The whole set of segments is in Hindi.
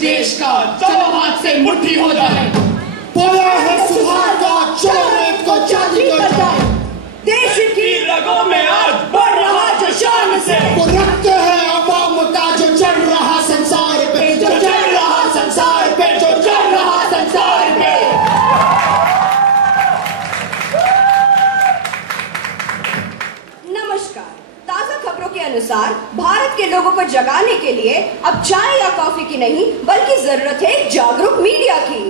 देश का, चलो हाथ से मुट्ठी हो जाए। बोला है सुधार का, चलो रेत को चांदी कर जाए। देश की रगों में आज बढ़ रहा जो शान से, वो रखते हैं अवाम का जो चल रहा संसार पे, जो चल रहा संसार पे, जो चल रहा संसार पे। नमस्कार। ताजा खबरों के अनुसार भारत के लोगों को जगाने के लिए अब चाय या कॉफी की नहीं बल्कि जरूरत है जागरूक मीडिया की।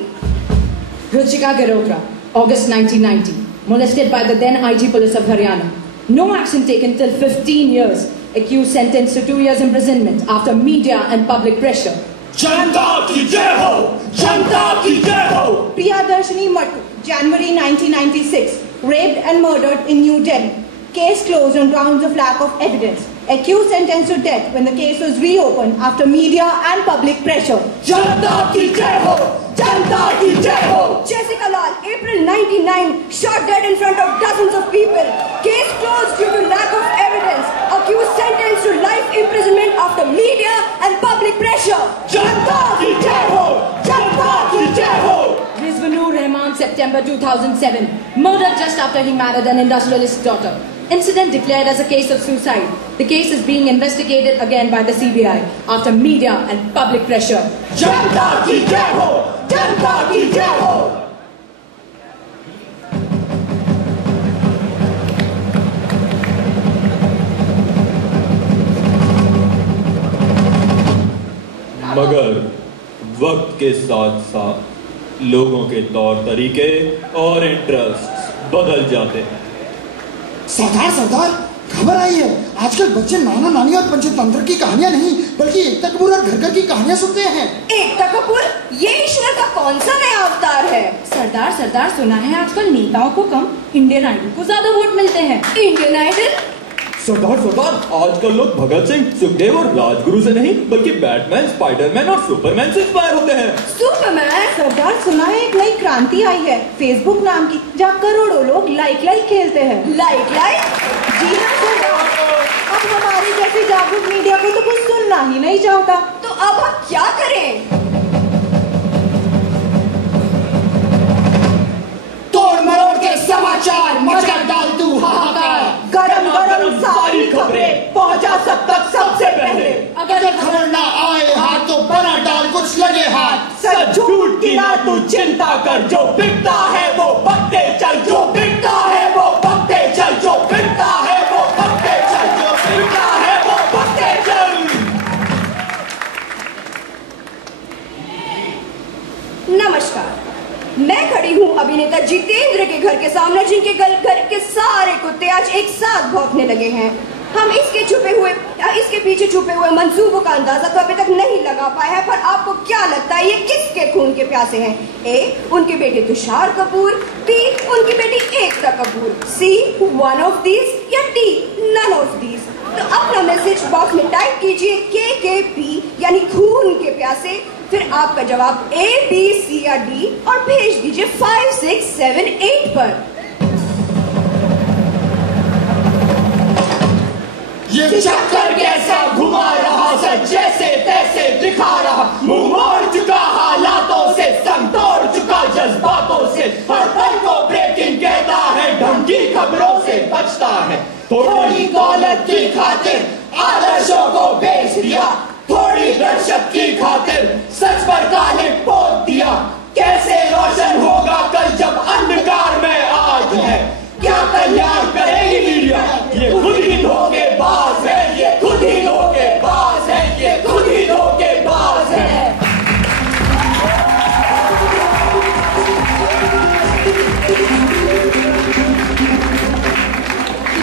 Ruchika Girotra, August 1990, molested by the then IG police of Haryana. No action taken till 15 years. Accused sentenced to 2 years imprisonment after media and public pressure. जनता की जय हो, जनता की जय हो। Priyadarshini Mattu, January 1996, raped and murdered in New Delhi. Case closed on grounds of lack of evidence. Accused sentenced to death when the case was reopened after media and public pressure. जनता की जय हो, जनता की जय हो। Jessica Lal, April 99, shot dead in front of dozens of people. Case closed due to lack of evidence. Accused sentenced to life imprisonment after media and public pressure. जनता की जय हो, जनता की जय हो। Rizwanur Rahman, September 2007, murdered just after he married an industrialist's daughter. Incident declared as a case of suicide. The case is being investigated again by the CBI after media and public pressure. जनता की जय हो, जनता की जय हो। मगर वक्त के साथ साथ लोगों के तौर तरीके और इंटरेस्ट बदल जाते हैं। सरदार सरदार खबर आई है, आजकल बच्चे नाना नानी और पंचतंत्र की कहानियां नहीं बल्कि एकता कपूर और घर घर की कहानियां सुनते हैं। एकता कपूर, ये ईश्वर का कौन सा नया अवतार है? सरदार सरदार सुना है आजकल नेताओं को कम, इंडियन आइडल को ज्यादा वोट मिलते हैं। Indian idol? सरदार सरदार आजकल लोग भगत सिंह, सुखदेव और राजगुरु से नहीं बल्कि बैटमैन, स्पाइडरमैन और सुपरमैन से इंस्पायर होते हैं। सुपरमैन? सरदार सुना है एक नई क्रांति आई है फेसबुक नाम की, जहाँ करोड़ों लोग लाइक खेलते हैं। लाइक? जी हाँ सरदार, अब हमारे जैसे जागरूक मीडिया को तो कुछ सुनना ही नहीं चाहता। तो अब हम क्या करें? तोड़ मरोड़ के समाचार मचा डाल तू हाहाकार। गरम गरम सारी खबरें पहुंचा सब तक सबसे पहले। अगर खबर ना आए हाथ तो बना डाल कुछ लगे हाथ। सच झूठ की ना तू चिंता कर, जो बिकता है वो बकते चल, जो बिकता है वो बकते चल, जो बिकता है वो बकते चल, जो बिकता है वो बकते चल। नमस्कार, मैं खड़ी हूँ अभिनेता जितेंद्र के घर के सामने, जिनके घर के सारे कुत्ते आज एक साथ भौंकने लगे हैं। हम इसके पीछे छुपे हुए मंसूबों का अंदाजा तो अभी तक नहीं लगा पाए हैं, पर आपको क्या लगता है ये किसके खून के प्यासे हैं? ए, उनके बेटे तुषार कपूर, बी, उनकी बेटी एकता कपूर, सी, वन ऑफ दीज, या डी, नन ऑफ दीज। तो अपना मैसेज बॉक्स में टाइप कीजिए KKP यानी खून के प्यासे, फिर आपका जवाब A, B, C या D और भेज दीजिए 5678 पर। ये चक्कर कैसा घुमा रहा, सच जैसे तैसे दिखा रहा, मुंह मोड़ चुका हालातों से, संग तोड़ चुका जज्बातों से, हर पल को ब्रेकिंग कहता है, ढंगी खबरों से बचता है। थोड़ी दौलत की खातिर आदर्शों को बेच दिया, थोड़ी दहशत की खातिर सच पर काले पोत दिया। कैसे रोशन होगा कल जब अंधकार में आज है? क्या तैयार करेगी मीडिया? ये खुद ही धोखेबाज है, ये खुद ही धोखेबाज है, ये खुद ही धोखेबाज है।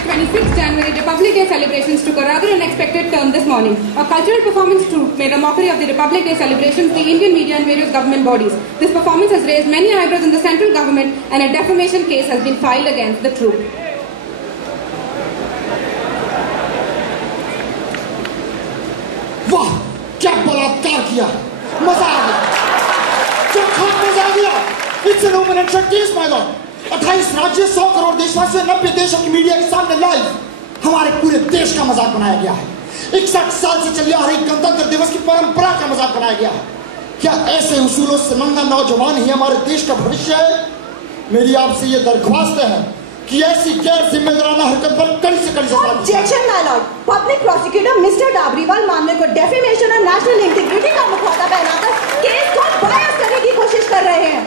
26th January Republic Day celebrations took a rather unexpected turn this morning. A cultural performance troupe made a mockery of the Republic Day celebrations, the Indian media and various government bodies. This performance has raised many eyebrows in the central government and a defamation case has been filed against the troupe. वाह, क्या बलात्कार किया, मजा आ गया, चोखा मजा आ गया। It's an open and shut case, my lord. 28 राज्य, 100 करोड़ देशवासियों, 90 देशों की मीडिया के सामने लाइव हमारे पूरे देश का मजाक बनाया गया है। 61 साल से चली आ रही गणतंत्र दिवस की परंपरा का मजाक बनाया गया है। क्या ऐसे उसूलों से नंगा नौजवान ही हमारे देश का भविष्य है? मेरी आपसे ये दरख्वास्त है कि ऐसी गैर जिम्मेदाराना हरकत पर कड़ी से कड़ी सजा। Objection my lord. Public prosecutor mister Dabriwal मामले को डेफेमेशन और नेशनल इंटीग्रिटी का मुखौटा पहनाकर केस को बायस करने की कोशिश कर रहे हैं।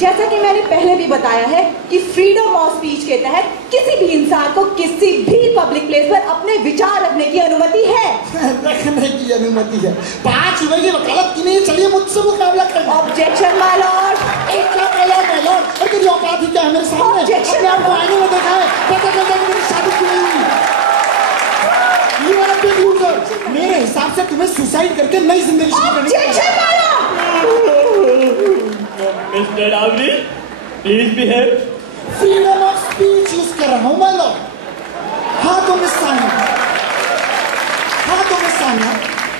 जैसा कि मैंने पहले भी बताया है कि फ्रीडम ऑफ स्पीच के तहत किसी भी इंसान को किसी भी पब्लिक प्लेस पर अपने विचार रखने की अनुमति है। रखने की अनुमति है। 5 रुपए की वकालत की नहीं, चलिए मुझसे मुकाबला करें। Objection my Lord. एक क्या माय लॉर्ड, और तेरी औकात ही क्या है मेरे सामने? Objection, अपने आप को आईने में देखा है, पता चलता है कि मेरी शादी क्यों नहीं हुई। You are a big loser। मेरे हिसाब से तुम्हें सुसाइड करके नई जिंदगी शुरू करनी चाहिए। Objection my Lord. Mister dowry, please behave. Freedom of speech use कर रहा हूं माय लॉर्ड। हाथों में सानिया, हाथों में सानिया,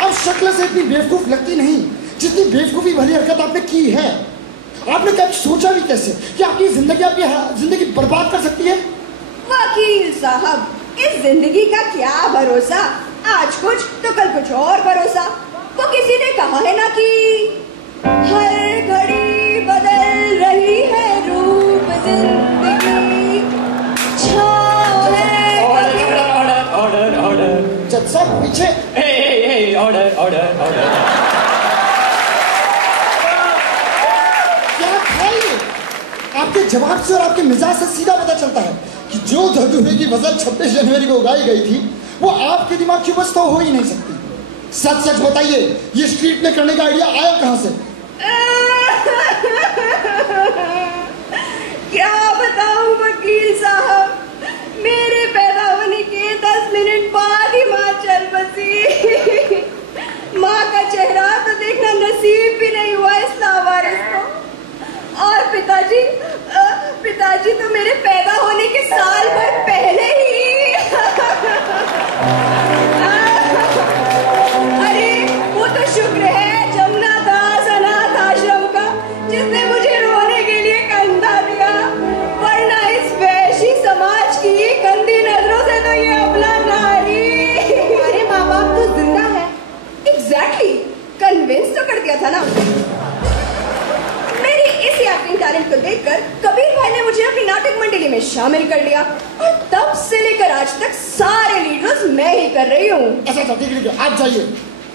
अब शक्ल से इतनी बेवकूफ लगती नहीं जितनी बेवकूफी भरी हरकत आपने की है। आपने कभी सोचा भी कैसे कि आपकी जिंदगी बर्बाद कर सकती है? वकील साहब, इस जिंदगी का क्या भरोसा, आज कुछ तो कल कुछ और भरोसा। वो किसी ने कहा है ना कि हर घड़ी बदल रही है रूप जिंदगी, छाँव है। ऑर्डर। जज साहब पीछे। ऑर्डर। क्या था ये? आपके जवाब से और आपके मिजाज से सीधा पता चलता है कि जो धधुए की फसल 26 जनवरी को उगाई गई थी वो आपके दिमाग की बस तो हो ही नहीं सकती। सच सच बताइए, ये स्ट्रीट प्ले करने का आइडिया आया कहां से? क्या बताऊं वकील साहब, मेरे पैदा होने के 10 मिनट बाद ही माँ चल बसी। माँ का चेहरा तो देखना नसीब भी नहीं हुआ इस लावारिस को। और पिताजी तो मेरे पैदा होने के साल भर पहले ही अरे वो तो शुक्र है जमुना दास अनाथ आश्रम का, जिसने मुझे रोने के लिए कंधा दिया, वरना इस वैशी समाज की गंदी नजरों से तो ये अबला नारी। हमारे माँ बाप तो जिंदा है। एग्जैक्टली, कन्विंस तो कर दिया था ना। मेरी इस एक्टिंग टैलेंट को देखकर कबीर भाई ने मुझे अपनी नाटक मंडली में शामिल कर लिया और तब से लेकर आज तक सारे लीडर्स मैं ही कर रही हूँ। अच्छा ठीक है, आप जाइए।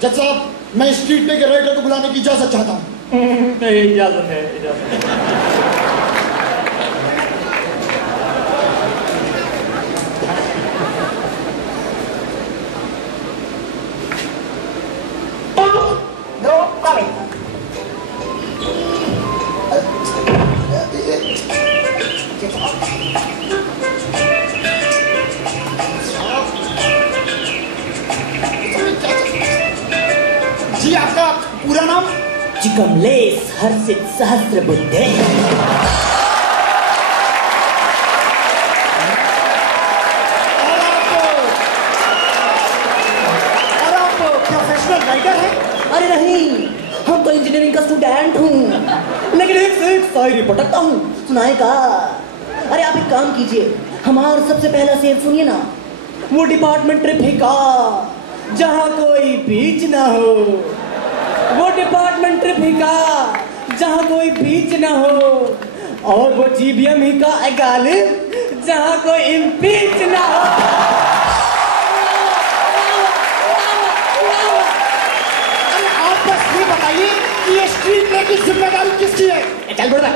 जज साहब, मैं स्ट्रीट प्ले के राइटर को बुलाने की इजाजत चाहता हूँ। इजाजत है, इजाजत। जी, आपका पूरा नाम? चिकमलेश हर्षित सहस्त्र बुद्धे। और आप प्रोफेशनल राइटर हैं? अरे नहीं, हम तो इंजीनियरिंग का स्टूडेंट हूँ, लेकिन एक से एक शायरी पटकता हूँ, सुनाएगा। अरे आप एक काम कीजिए, हमारा सबसे पहला शेर सुनिए ना। वो डिपार्टमेंट ट्रिप ही का जहाँ कोई बीच ना हो, वो डिपार्टमेंट ट्रिप ही का जहाँ कोई बीच ना हो, और वो जीबीएम ही का गालिब जहाँ कोई इम्पीच ना हो। अरे आप बस ये बताइए कि ये स्ट्रीट प्ले की जिम्मेदारी किसकी है? चल बेटा,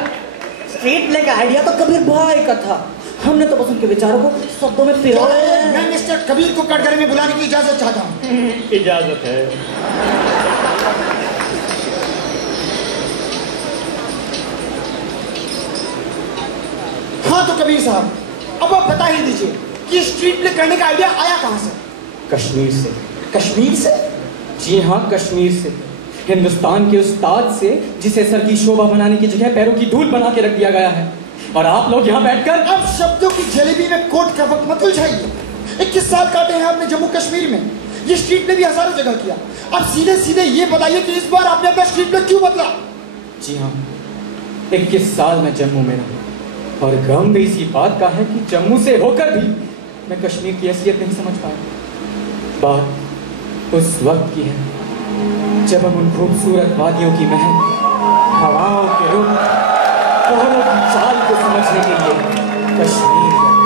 स्ट्रीट प्ले का आइडिया तो कबीर भाई का था, हमने तो बस उनके विचारों को शब्दों में पिरोया। मैं मिस्टर कबीर को कटघरे में बुलाने की इजाजत चाहता हूँ। इजाजत है। हाँ तो कबीर साहब, अब आप बता ही दीजिए कि स्ट्रीट प्ले करने का आइडिया आया कहाँ से? कश्मीर से। कश्मीर से? जी हाँ, कश्मीर से। हिंदुस्तान के उस्ताद से, जिसे सर की शोभा बनाने की जगह पैरों की धूल बना के रख दिया गया है। और आप लोग यहाँ बैठकर अब शब्दों की जलेबी में कोट का वक्त मत उलझाइए। 21 साल काटे हैं आपने जम्मू कश्मीर में, ये स्ट्रीट प्ले भी हजारों जगह किया। अब सीधे सीधे ये बताइए कि इस बार आपने अपना स्ट्रीट प्ले क्यों बदला? जी हाँ, 21 साल मैं जम्मू में रहा, और गम भी इसी बात का है कि जम्मू से होकर भी मैं कश्मीर की असलियत नहीं समझ पाया। बात उस वक्त की है जब हम उन खूबसूरत वादियों की महक, हवाओं के रुख, कोहरों की चाल को समझने के लिए कश्मीर गए।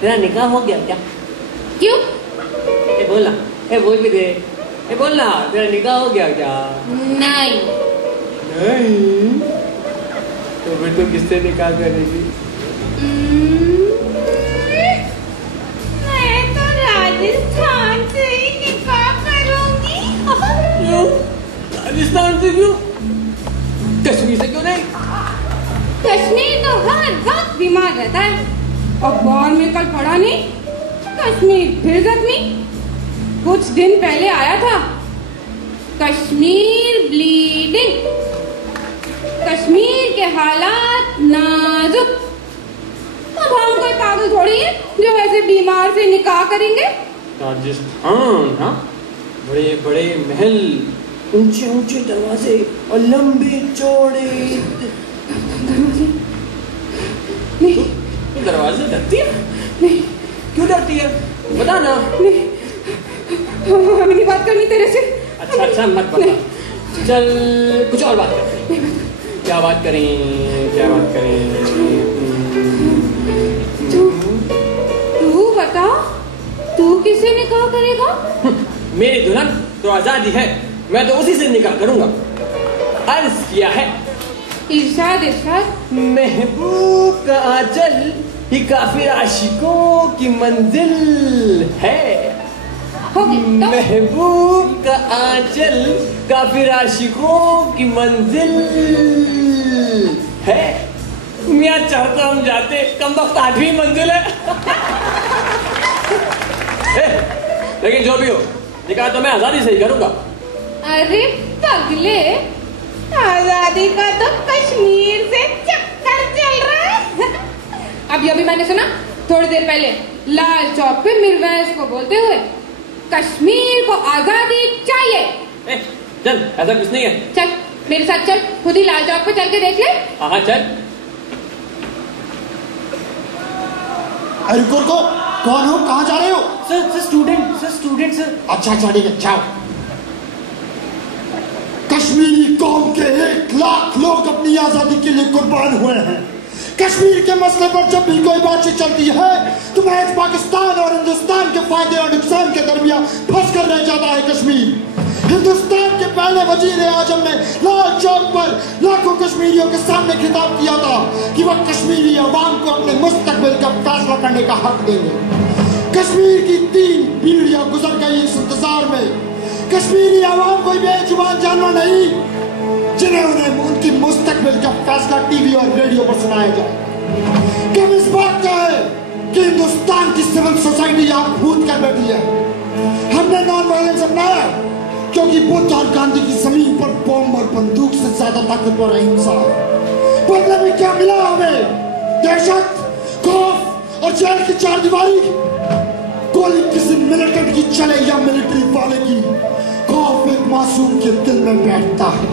तेरा निकाह हो गया क्या? क्यों? बोलना, बोल भी दे, बोलना, तेरा निकाह हो गया क्या? नहीं। नहीं? तो फिर तुम किससे निकाह करेगी? मैं तो राजस्थान से ही निकाह करूंगी। क्यों? राजस्थान से क्यों? कश्मीर से क्यों नहीं? कश्मीर तो हर वक्त बीमार रहता है। अखबार में कल पढ़ा नहीं, कश्मीर फिर जख्मी। कुछ दिन पहले आया था, कश्मीर ब्लीडिंग, कश्मीर के हालात नाजुक। अब हम कोई पागल थोड़ी है जो ऐसे बीमार से निकाह करेंगे। राजस्थान, हाँ, बड़े बड़े महल, ऊंचे ऊंचे दरवाजे और लंबे चौड़े दरवाजे। नहीं, दरवाजे डरती है? नहीं। क्यों डरती है? बता ना। नहीं, हमें नहीं बात करनी तेरे से। अच्छा अच्छा, मत बता। चल कुछ और बात करते हैं। क्या बात करें, क्या बात करें? तू बता, तू किससे निकाह करेगा? मेरी दुल्हन तो आजादी है, मैं तो उसी से निकाह करूंगा। अर्ज किया है, इरशाद इरशाद। महबूब का आंचल ही काफिर आशिकों की मंजिल है। महबूब का आंचल काफिर आशिकों की मंजिल है। मियाँ चाहता हम जाते, कम वक्त 8वीं मंजिल है। लेकिन जो भी हो, निकाह तो मैं आजादी से ही करूंगा। अरे पगले, आजादी का तो कश्मीर से चक्कर चल रहा है। अभी मैंने सुना थोड़ी देर पहले लाल चौक पे मिरवैस को बोलते हुए, कश्मीर को आजादी चाहिए। चल, ऐसा कुछ नहीं है। चल मेरे साथ चल, खुद ही लाल चौक पे चल के देख ले। हाँ चल। अरे को कौन हो, कहाँ जा रहे हो? Sir student sir. अच्छा ठीक है, जाओ। कश्मीरी कौम के 1 लाख लोग अपनी आजादी के लिए कुर्बान हुए हैं। कश्मीर के मसले पर जब भी कोई बातचीत चलती है तो महज पाकिस्तान और हिंदुस्तान के फायदे और नुकसान के दरमियान फंस कर रह जाता है कश्मीर। हिंदुस्तान के पहले वजीर आजम ने लाल चौक पर लाखों कश्मीरियों के सामने खिताब किया था कि वह कश्मीरी अवाम को अपने मुस्तकबिल का फैसला करने का हक देंगे। कश्मीरी आवाम कोई बेजुबान जानवर नहीं जिन्हें उन्हें उनकी मुस्तकबिल का फैसला टीवी और रेडियो पर सुनाया जाए। कब इस बात का है कि हिंदुस्तान की सिविल सोसाइटी आप भूत कर बैठी है। हमने नॉन वायलेंस अपनाया क्योंकि बुद्ध और गांधी की जमीन पर बम और बंदूक से ज्यादा ताकतवर है हिंसा। बदले में क्या मिला हमें? दहशत, खौफ और जेल की चार दीवारी। गोली किसी मिलिटेंट की चले या मिलिट्री वाले की, खौफ एक मासूम के दिल में बैठता है।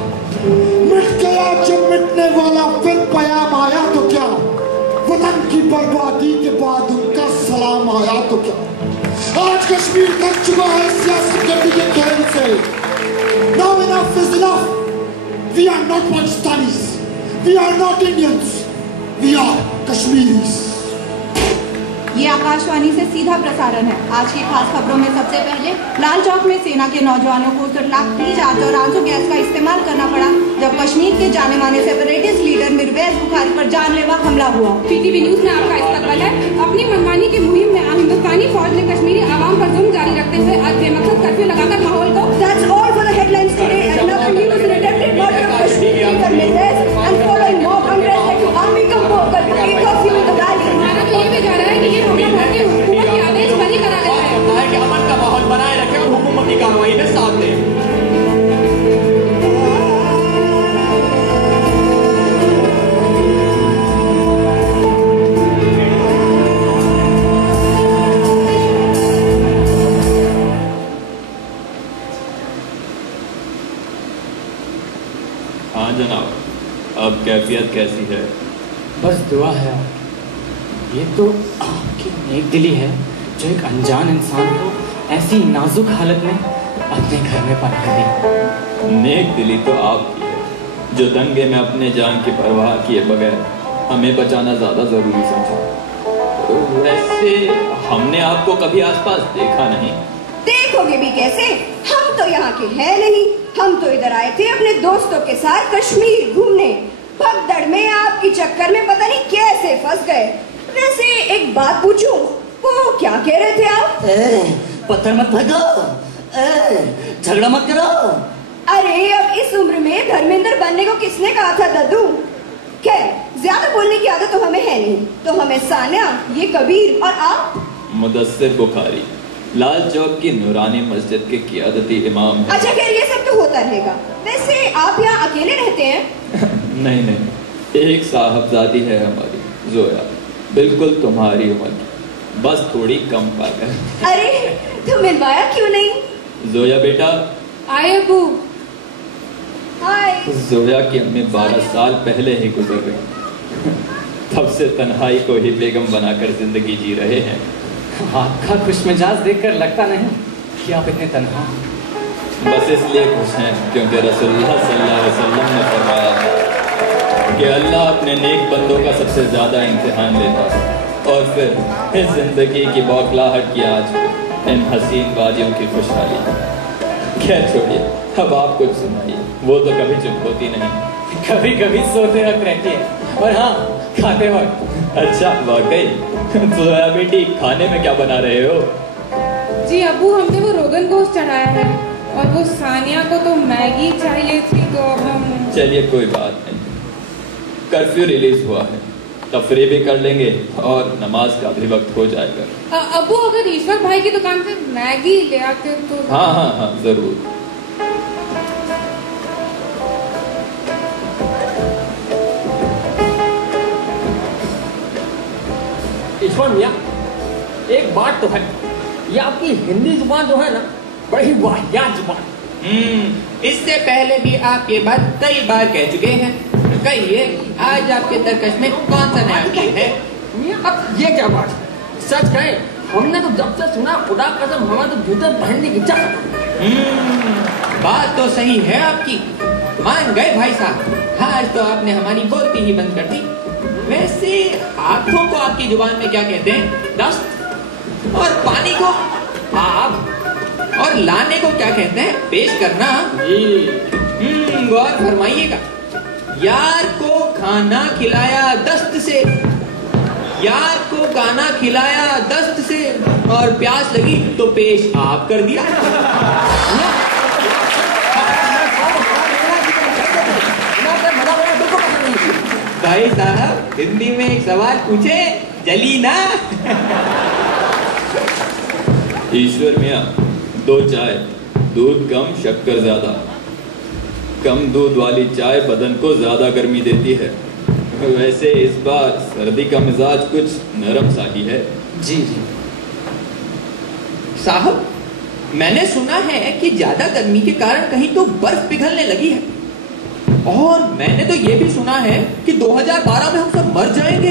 मिट गया जब मिटने वाला फिर पयाम आया तो क्या, वतन की बर्बादी के बाद उनका सलाम आया तो क्या। आज कश्मीर थक चुका है सियासत गद्दी के खेल से। Now enough is enough. We are not Pakistanis. We are not Indians. We are Kashmiris. ये आकाशवाणी से सीधा प्रसारण है। आज की खास खबरों में सबसे पहले लाल चौक में सेना के नौजवानों को 60,000 और आंसू गैस का इस्तेमाल करना पड़ा जब कश्मीर के जाने माने सेपरेटिस्ट लीडर मिर्वेज बुखारी पर जानलेवा हमला हुआ। पीटीवी न्यूज में आपका इस्तकबाल है। अपनी मनमानी की मुहिम में हिंदुस्तानी फौज ने कश्मीरी आवाम पर जुल्म जारी रखते हुए आज बेमकसद कर्फ्यू लगाकर माहौल को। That's all for the headlines today. Another news in attempted murder of Kashmiri leader Mirwais and following mob unrest led to army curfew in the valley. हमारा तो ये भी जा रहा है कि ये हमला करके हुकूमत के आदेश बरी करा देता है कि अमन का माहौल बनाए रखें और हुकूमती कार्रवाई में साथ दें। हाँ जनाब, अब कैफियत कैसी है? बस दुआ है। ये तो आपकी नेक दिली है जो एक अनजान इंसान को ऐसी नाजुक हालत में अपने घर में पनाह दी। नेक दिली तो आपकी है जो दंगे में अपने जान की परवाह किए बगैर हमें बचाना ज्यादा जरूरी समझा। वैसे हमने आपको कभी आसपास देखा नहीं। देखोगे भी कैसे, हम तो यहाँ के हैं नहीं। हम तो इधर आए थे अपने दोस्तों के साथ कश्मीर घूमने। भगदड़ में आपकी चक्कर में पता नहीं कैसे फंस गए। वैसे एक बात पूछूं, वो क्या कह रहे थे आप? पत्थर मत फेंको, झगड़ा मत करो। अरे अब इस उम्र में धर्मेंद्र बनने को किसने कहा था दद्दू? खैर, ज्यादा बोलने की आदत तो हमें है नहीं। तो हमें सानिया, ये कबीर और आप मुदस्सिर बुखारी लाल चौक की नूरानी मस्जिद के क़ियादती इमाम हैं। अच्छा खैर, ये सब तो होता रहेगा। वैसे आप यहाँ अकेले रहते हैं? नहीं नहीं, एक साहबजादी है हमारी जोया, बिल्कुल तुम्हारी उम्र की, बस थोड़ी कम पागल। अरे तो मिलवाया क्यों नहीं? जोया बेटा। आए अबू। हाय। जोया की अम्मी 12 साल पहले ही गुजर गई। तब से तन्हाई को ही बेगम बनाकर जिंदगी जी रहे हैं। आपका खुशमिजाज देखकर लगता नहीं कि आप इतने तन्हा। बस इसलिए खुश हैं क्योंकि रसूलुल्लाह सल्लल्लाहु अलैहि वसल्लम ने फरमाया कि अल्लाह अपने नेक बंदों का सबसे ज्यादा इम्तिहान लेता है और फिर इस जिंदगी की बौखलाहट की आज इन हसीन वादियों की खुशहाली। खैर छोड़िए, अब आप कुछ सुनाइए। वो तो कभी चुप होती नहीं। कभी कभी सोते वक्त रहती है और हाँ, खाते वक्त। अच्छा वाकई? जोया बेटी, खाने में क्या बना रहे हो? जी अबू, हमने वो रोगन गोश्त चढ़ाया है और वो सानिया को तो मैगी चाहिए थी, तो अब हम। चलिए कोई बात नहीं, कर्फ्यू रिलीज हुआ है, तफरी भी कर लेंगे और नमाज का भी वक्त हो जाएगा। अबू, अगर ईश्वर भाई की दुकान से मैगी ले आते तो। हाँ हाँ हाँ जरूर। ईश्वर मियाँ, एक बात तो है, ये आपकी हिंदी जुबान जो है ना, बड़ी वाहियात जुबान। इससे पहले भी आप ये बात कई बार कह चुके हैं। कहिए, आज आपके तरकश में कौन सा नया गीत है? अब ये क्या बात? सच कहे, हमने तो जब से सुना, खुदा कसम हमें तो जूते पहनने की इच्छा। बात तो सही है आपकी, मान गए भाई साहब। आज तो आपने हमारी बोलती ही बंद कर दी। वैसे हाथों को आपकी जुबान में क्या कहते हैं? दस्त। और पानी को आप, और लाने को क्या कहते हैं? पेश करना। गौर फरमाइएगा। यार को खाना खिलाया दस्त से, यार को खाना खिलाया दस्त से, और प्यास लगी तो पेश आप कर दिया। भाई साहब हिंदी में एक सवाल पूछे, जली ना। ईश्वर मियाँ, 2 चाय, दूध कम शक्कर ज्यादा। कम दूध वाली चाय बदन को ज्यादा गर्मी देती है। वैसे इस बार सर्दी का मिजाज कुछ नरम सा ही है। जी जी साहब, मैंने सुना है कि ज्यादा गर्मी के कारण कहीं तो बर्फ पिघलने लगी है, और मैंने तो ये भी सुना है कि 2012 में हम सब मर जाएंगे।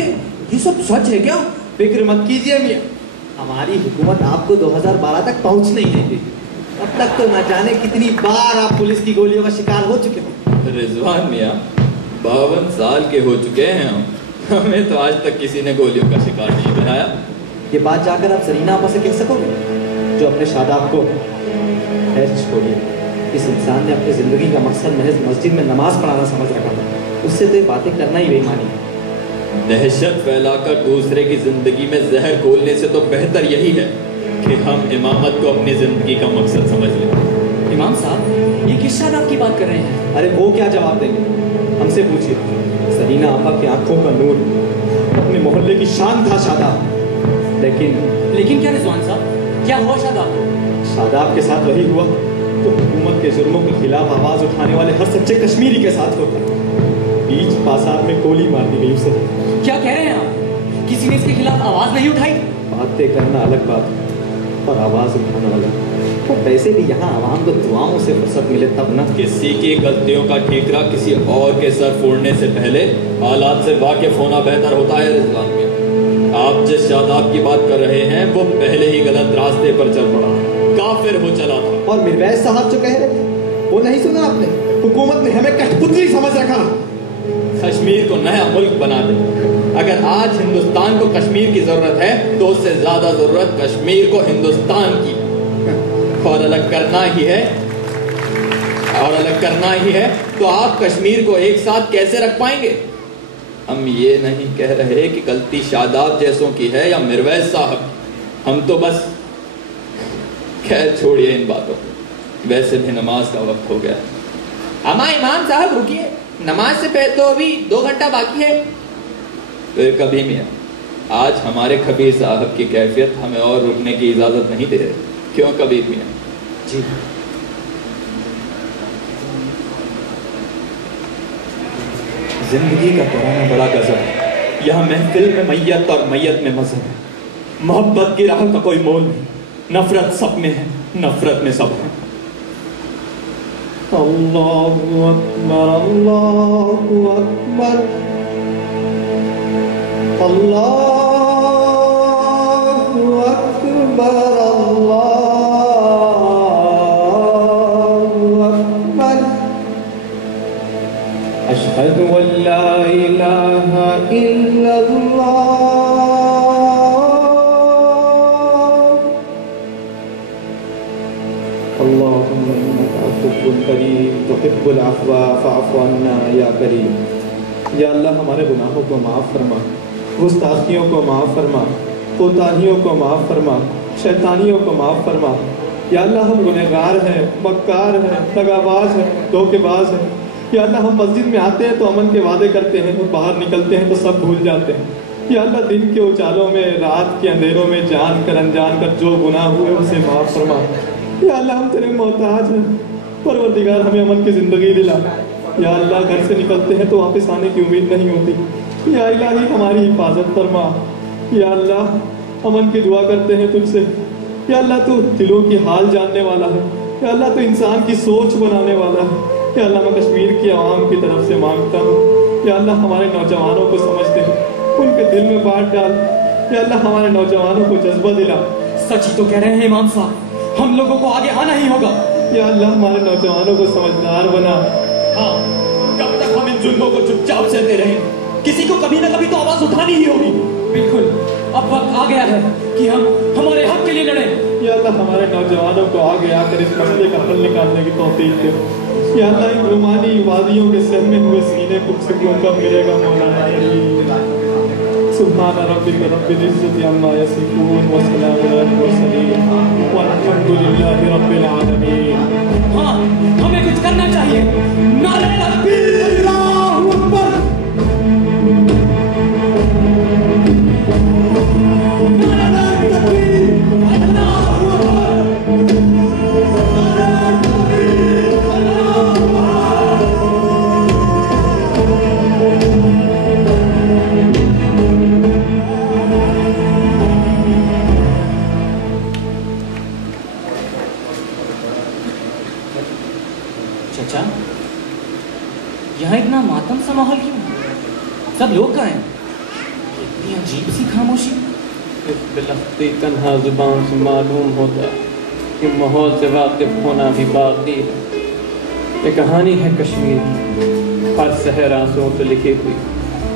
ये सब सच है क्या? फिक्र मत कीजिए मियाँ, हमारी हुकूमत आपको 2012 तक पहुंचने ही नहीं देगी। अब तक तो न जाने कितनी बार आप पुलिस की गोलियों का शिकार हो चुके हो। रिजवान मियाँ, 52 साल के हो चुके हैं हम, हमें तो आज तक किसी ने गोलियों का शिकार नहीं बनाया। ये बात जाकर आप सरीना आपा से कह सकोगे, जो अपने शादाब को छोड़िए। इस इंसान ने अपनी जिंदगी का मकसद महज मस्जिद में नमाज पढ़ाना समझ रखा था, उससे तो ये बातें करना ही बेईमानी है। दहशत फैलाकर दूसरे की जिंदगी में जहर घोलने से तो बेहतर यही है कि हम इमामत को अपनी जिंदगी का मकसद समझ लें। इमाम साहब, ये किस शादाब की बात कर रहे हैं? अरे वो क्या जवाब देंगे, हमसे पूछिए। सरीना आपा की आंखों का नूर, अपने मोहल्ले की शान था शादाब। लेकिन क्या रिजवान साहब, क्या हुआ शादाब? शादाब के साथ वही हुआ तो हुकूमत के जुर्मों के खिलाफ आवाज उठाने वाले हर सच्चे कश्मीरी के साथ होता है। बीच बाजार में गोली मार दी गई उसे। क्या कह रहे हैं आप? किसी ने इसके खिलाफ आवाज नहीं उठाई? बातें करना अलग बात और आवाज उठाना अलग। तो वैसे भी यहाँ आवाम को दुआओं से फुर्सत मिले तब ना। किसी की गलतियों का ठीकरा किसी और के सर फोड़ने से पहले हालात से वाकिफ होना बेहतर होता है। रिजवान में आप जिस शादाब की बात कर रहे हैं वो पहले ही गलत रास्ते पर चल पड़ा, काफिर हो चला था। और मिर्वैज साहब जो कह रहे थे वो नहीं सुना आपने? हुकूमत ने हमें कठपुतली समझ रखा। कश्मीर को नया मुल्क बना दे। अगर आज हिंदुस्तान को कश्मीर की जरूरत है तो उससे ज्यादा जरूरत कश्मीर को हिंदुस्तान की। और अलग करना ही है तो आप कश्मीर को एक साथ कैसे रख पाएंगे? हम ये नहीं कह रहे कि गलती शादाब जैसों की है या मिर्वैज साहब की। हम तो बस, खैर छोड़िए इन बातों को। वैसे भी नमाज का वक्त हो गया। अमा इमाम साहब रुकिए, नमाज से पहले तो अभी 2 घंटा बाकी है। फिर कभी मियाँ, आज हमारे खबीर साहब की कैफियत हमें और रुकने की इजाजत नहीं दे रही। क्यों कबीर मियाँ? जी जिंदगी का पुराना बड़ा गजब है। यहाँ महफिल में मैयत और मैयत में मजहब है। मोहब्बत की राह का कोई मोल नहीं। नफरत सब में है, नफरत में सब है। अल्लाहु अकबर, अल्लाहु अकबर, अल्लाहु अकबर, अल्लाहु अकबर। अशहदु अल्ला इलाहा इल्लल्लाह। अल्लाहुम्मा इन्नका अफ़्वुन करीम तुहिब्बुल अफ़्वा फ़अफ़ु अन्ना या करीम। या अल्लाह, हमारे गुनाहों को माफ़ फरमा, गुस्ताखियों को माफ़ फरमा, कोताहियों को माफ़ फरमा, शैतानियों को माफ़ फरमा। या अल्लाह, हम गुनहगार हैं, मक्कार हैं, दगाबाज हैं, धोखेबाज हैं। या अल्लाह, हम मस्जिद में आते हैं तो अमन के वादे करते हैं और बाहर निकलते हैं तो सब भूल जाते हैं। या अल्लाह, दिन के उजालों में, रात के अंधेरों में जान कर अनजान कर जो गुनाह हुए उसे माफ़ फरमा। या अल्लाह, हम तेरे मोहताज हैं, परवरदिगार हमें अमन की ज़िंदगी दिला। या अल्लाह, घर से निकलते हैं तो वापस आने की उम्मीद नहीं होती। या इलाही, हमारी हिफाजत फरमा। या अल्लाह, अमन की दुआ करते हैं तुझसे। या अल्लाह, तू दिलों की हाल जानने वाला है। या अल्लाह, तू इंसान की सोच बनाने वाला है। या अल्लाह, मैं कश्मीर की आवाम की तरफ से मांगता हूँ, या अल्लाह, हमारे नौजवानों को समझते हैं, उनके दिल में बात डाल। या अल्लाह, हमारे नौजवानों को जज्बा दिला। सच ही तो कह रहे हैं इमाम साहब, हम लोगों को आगे आना ही होगा। या अल्लाह, हमारे नौजवानों को समझदार बना। हाँ, कब तक हम इन जुल्मों को चुपचाप सहते रहे? किसी को कभी ना कभी तो आवाज उठानी ही होगी। बिल्कुल, अब वक्त आ गया है कि हम हमारे हक के लिए लड़ें। या अल्लाह, हमारे नौजवानों को आगे आकर इस मसले का हल निकालने की तौफीक दे। या अल्लाह, इन रुमानी वादियों के सहमे हुए सीने को सुकून कब मिलेगा मौलाना? सुब्हान रब्बिक रब्बिल इज्जति अम्मा यसिफून व सलामुन अलल मुरसलीन वल्हम्दुलिल्लाहि रब्बिल आलमीन। हाँ, हमें कुछ करना चाहिए। नारे तकबीर, अल्लाहु अकबर। माहौल क्यों? सब लोग कहाँ हैं? इतनी अजीब सी खामोशी। इस बिलखती तन्हा जुबान से मालूम होता कि माहौल से वाकिफ होना भी बाकी है। ये कहानी है कश्मीर की, हर शहर आंसुओं से लिखी हुई,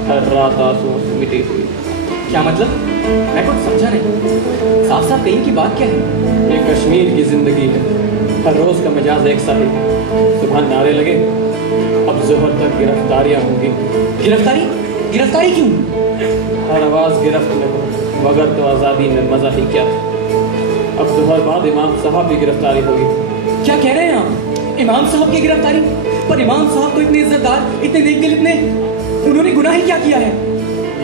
हर रात आंसुओं से मिटी हुई। क्या मतलब? मैं कुछ समझा नहीं। साफ साफ कहीं की बात क्या है? ये कश्मीर की जिंदगी है, हर रोज का मिजाज एक सा ही। सुबह नारे लगे, अब जोहर तक गिरफ्तारियां होंगी। गिरफ्तारी? गिरफ्तारी क्यों? हर आवाज गिरफ्त में हो, मगर तो आज़ादी में मजा ही क्या। अब दोहर बाद इमाम साहब की गिरफ्तारी होगी। क्या कह रहे हैं आप? इमाम साहब की गिरफ्तारी? पर इमाम साहब तो इतने इज्जतदार, इतने नेकदिल, उन्होंने गुनाह ही क्या किया है?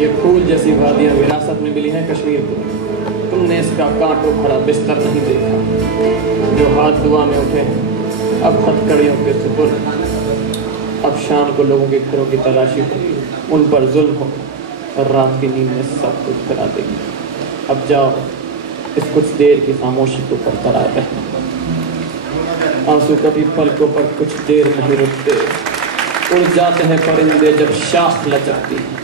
ये फूल जैसी वादियां विरासत में मिली हैं कश्मीर को। तुमने इसका कांटों भरा बिस्तर नहीं देखा। जो हाथ दुआ में उठे हैं, अब हथकड़ियों के सुपुर्द। अब शाम को लोगों के घरों की तलाशी होगी, उन पर जुल्म हो और रात की नींद में सब कुछ करा देगी। अब जाओ, इस कुछ देर की खामोशी को बरकरार रहना। आंसू कभी पलकों पर कुछ देर नहीं रुकते, उड़ जाते हैं परिंदे जब शाख लचकती है।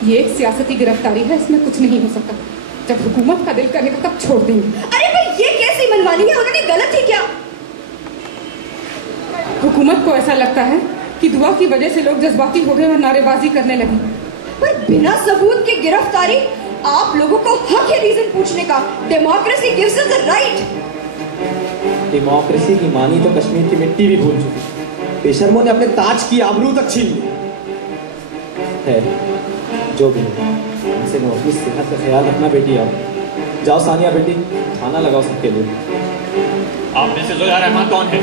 ये एक सियासती गिरफ्तारी है, इसमें कुछ नहीं हो सकता। जब हुकूमत का दिल करेगा तब छोड़ देंगे। अरे भाई ये कैसी मनमानी है? उन्होंने गलत ही क्या? हुकूमत को ऐसा लगता है कि दुआ की वजह से लोग जज्बाती हो गए और नारेबाजी करने लगे। पर बिना सबूत के गिरफ्तारी? आप लोगों को हक है रीजन पूछने का। Democracy gives us the right. Democracy की मानी तो कश्मीर की मिट्टी भी भूल चुकी। बेशर्मों ने अपने ताज की आबरू तक छीन ली है। जो भी उनसे अपनी सेहत का ख्याल रखना बेटी। आप जाओ सानिया बेटी, खाना लगाओ सबके लिए। आप में से ज़ुलैहा रहमान कौन है?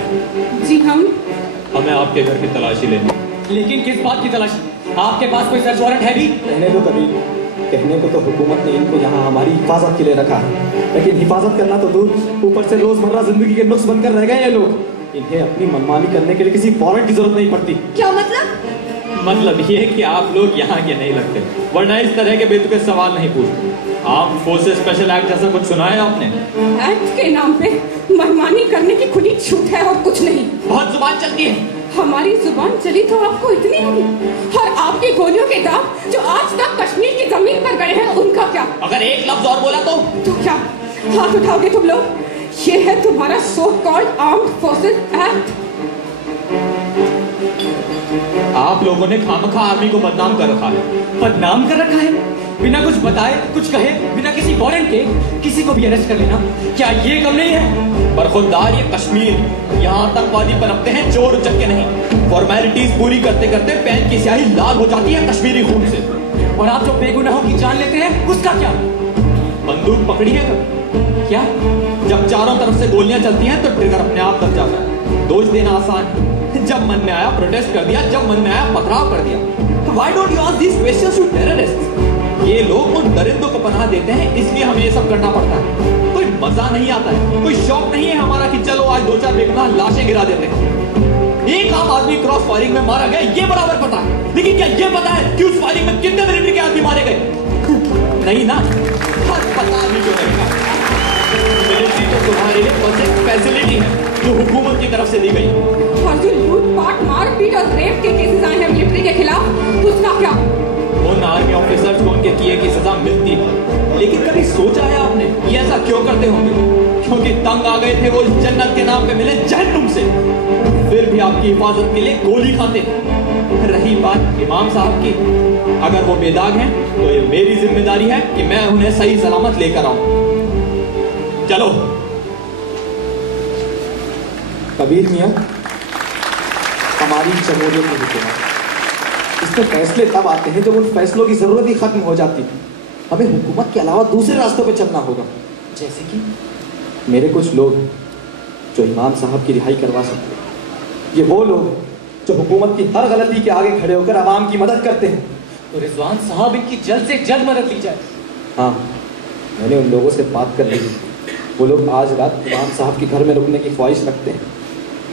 जी हमें आपके घर की तलाशी लेनी। लेकिन किस बात की तलाशी? आपके पास कोई सर्च वारंट है भी? कहने दो कभी, कहने को तो हुकूमत ने इनको यहाँ हमारी हिफाजत के लिए रखा है, लेकिन हिफाजत करना तो दूर, ऊपर से रोजमर्रा जिंदगी के नुक्स बनकर रह गए ये लोग। इन्हें अपनी मनमानी करने के लिए किसी वारंट की जरूरत नहीं पड़ती। क्या मतलब? मतलब ये कि आप लोग यहाँ के नहीं लगते, वरना इस तरह के बेतुके सवाल नहीं पूछते। आप फोर्सेस स्पेशल एक्ट जैसा कुछ सुना है आपने? एक्ट के नाम पे मनमानी करने की खुली छूट है और कुछ नहीं। बहुत जुबान चलती है। हमारी जुबान चली तो आपको इतनी होगी, और आपकी गोलियों के दाग जो आज तक कश्मीर की जमीन पर गए हैं उनका क्या? अगर एक लफ्ज और बोला तो क्या हाथ उठाओगे तुम लोग? ये है तुम्हारा so called armed forces act. आप लोगों ने खामखा आर्मी को बदनाम कर रखा है। बदनाम कर रखा है? बिना कुछ बताए, कुछ कहे, बिना किसी वारंट के किसी को भी अरेस्ट कर लेना, क्या ये कम नहीं है? पर खुददार ये कश्मीर, यहाँ आतंकवादी पनपते हैं, चोर उचक्के नहीं। फॉर्मेलिटीज पूरी करते करते पेन की स्याही लाल हो जाती है कश्मीरी खून से। और आप जो बेगुनाहों की जान लेते हैं उसका क्या? बंदूक पकड़ी है कभी? क्या? जब चारों तरफ से गोलियां चलती हैं तो ट्रिगर अपने आप दब जाता है। दोष देना आसान है। जब मन में आया प्रोटेस्ट कर दिया, जब मन में आया पथराव कर दिया। Why don't you ask these questions to terrorists? ये लोग उन दरिंदों को पनाह देते हैं, इसलिए हमें ये सब करना पड़ता है। कोई मजा नहीं आता है, कोई शौक नहीं है हमारा कि चलो आज 2-4 बेगुनाह लाशें गिरा देते हैं। एक आम आदमी क्रॉस फायरिंग में मारा गया ये बराबर पता है, लेकिन क्या ये पता है कि उस फायरिंग में कितने मिलिट्री के आदमी मारे गए? नहीं ना, हर पता भी जो है। मिलिट्री तो तुम्हारे लिए बस एक फैसिलिटी है जो हुकूमत की तरफ से दी गई। और जो लूटपाट, मारपीट और रेप के केसेस आए हैं मिलिट्री के खिलाफ, उसका क्या? उन आर्मी ऑफिसर्स को उनके किए की सजा मिलती है, लेकिन कभी सोचा है आपने ये ऐसा क्यों करते होंगे? क्योंकि तंग आ गए थे वो जन्नत के नाम पे मिले जहन्नुम से, फिर भी आपकी हिफाजत के लिए गोली खाते। रही बात इमाम साहब की, अगर वो बेदाग हैं तो ये मेरी जिम्मेदारी है कि मैं उन्हें सही सलामत लेकर आऊं। चलो। कबीर मियाँ, हमारी जमहूरियत की हुकूमत, इसमें फैसले तब आते हैं जब उन फैसलों की ज़रूरत ही ख़त्म हो जाती है। हमें हुकूमत के अलावा दूसरे रास्तों पे चलना होगा। जैसे कि मेरे कुछ लोग जो इमाम साहब की रिहाई करवा सकते हैं। ये वो लोग जो हुकूमत की हर गलती के आगे खड़े होकर आवाम की मदद करते हैं। तो रिजवान साहब, इनकी जल्द से जल्द मदद ली जाए। हाँ, मैंने उन लोगों से बात कर ली। वो लोग आज रात इमाम साहब के घर में रुकने की ख्वाहिश रखते हैं।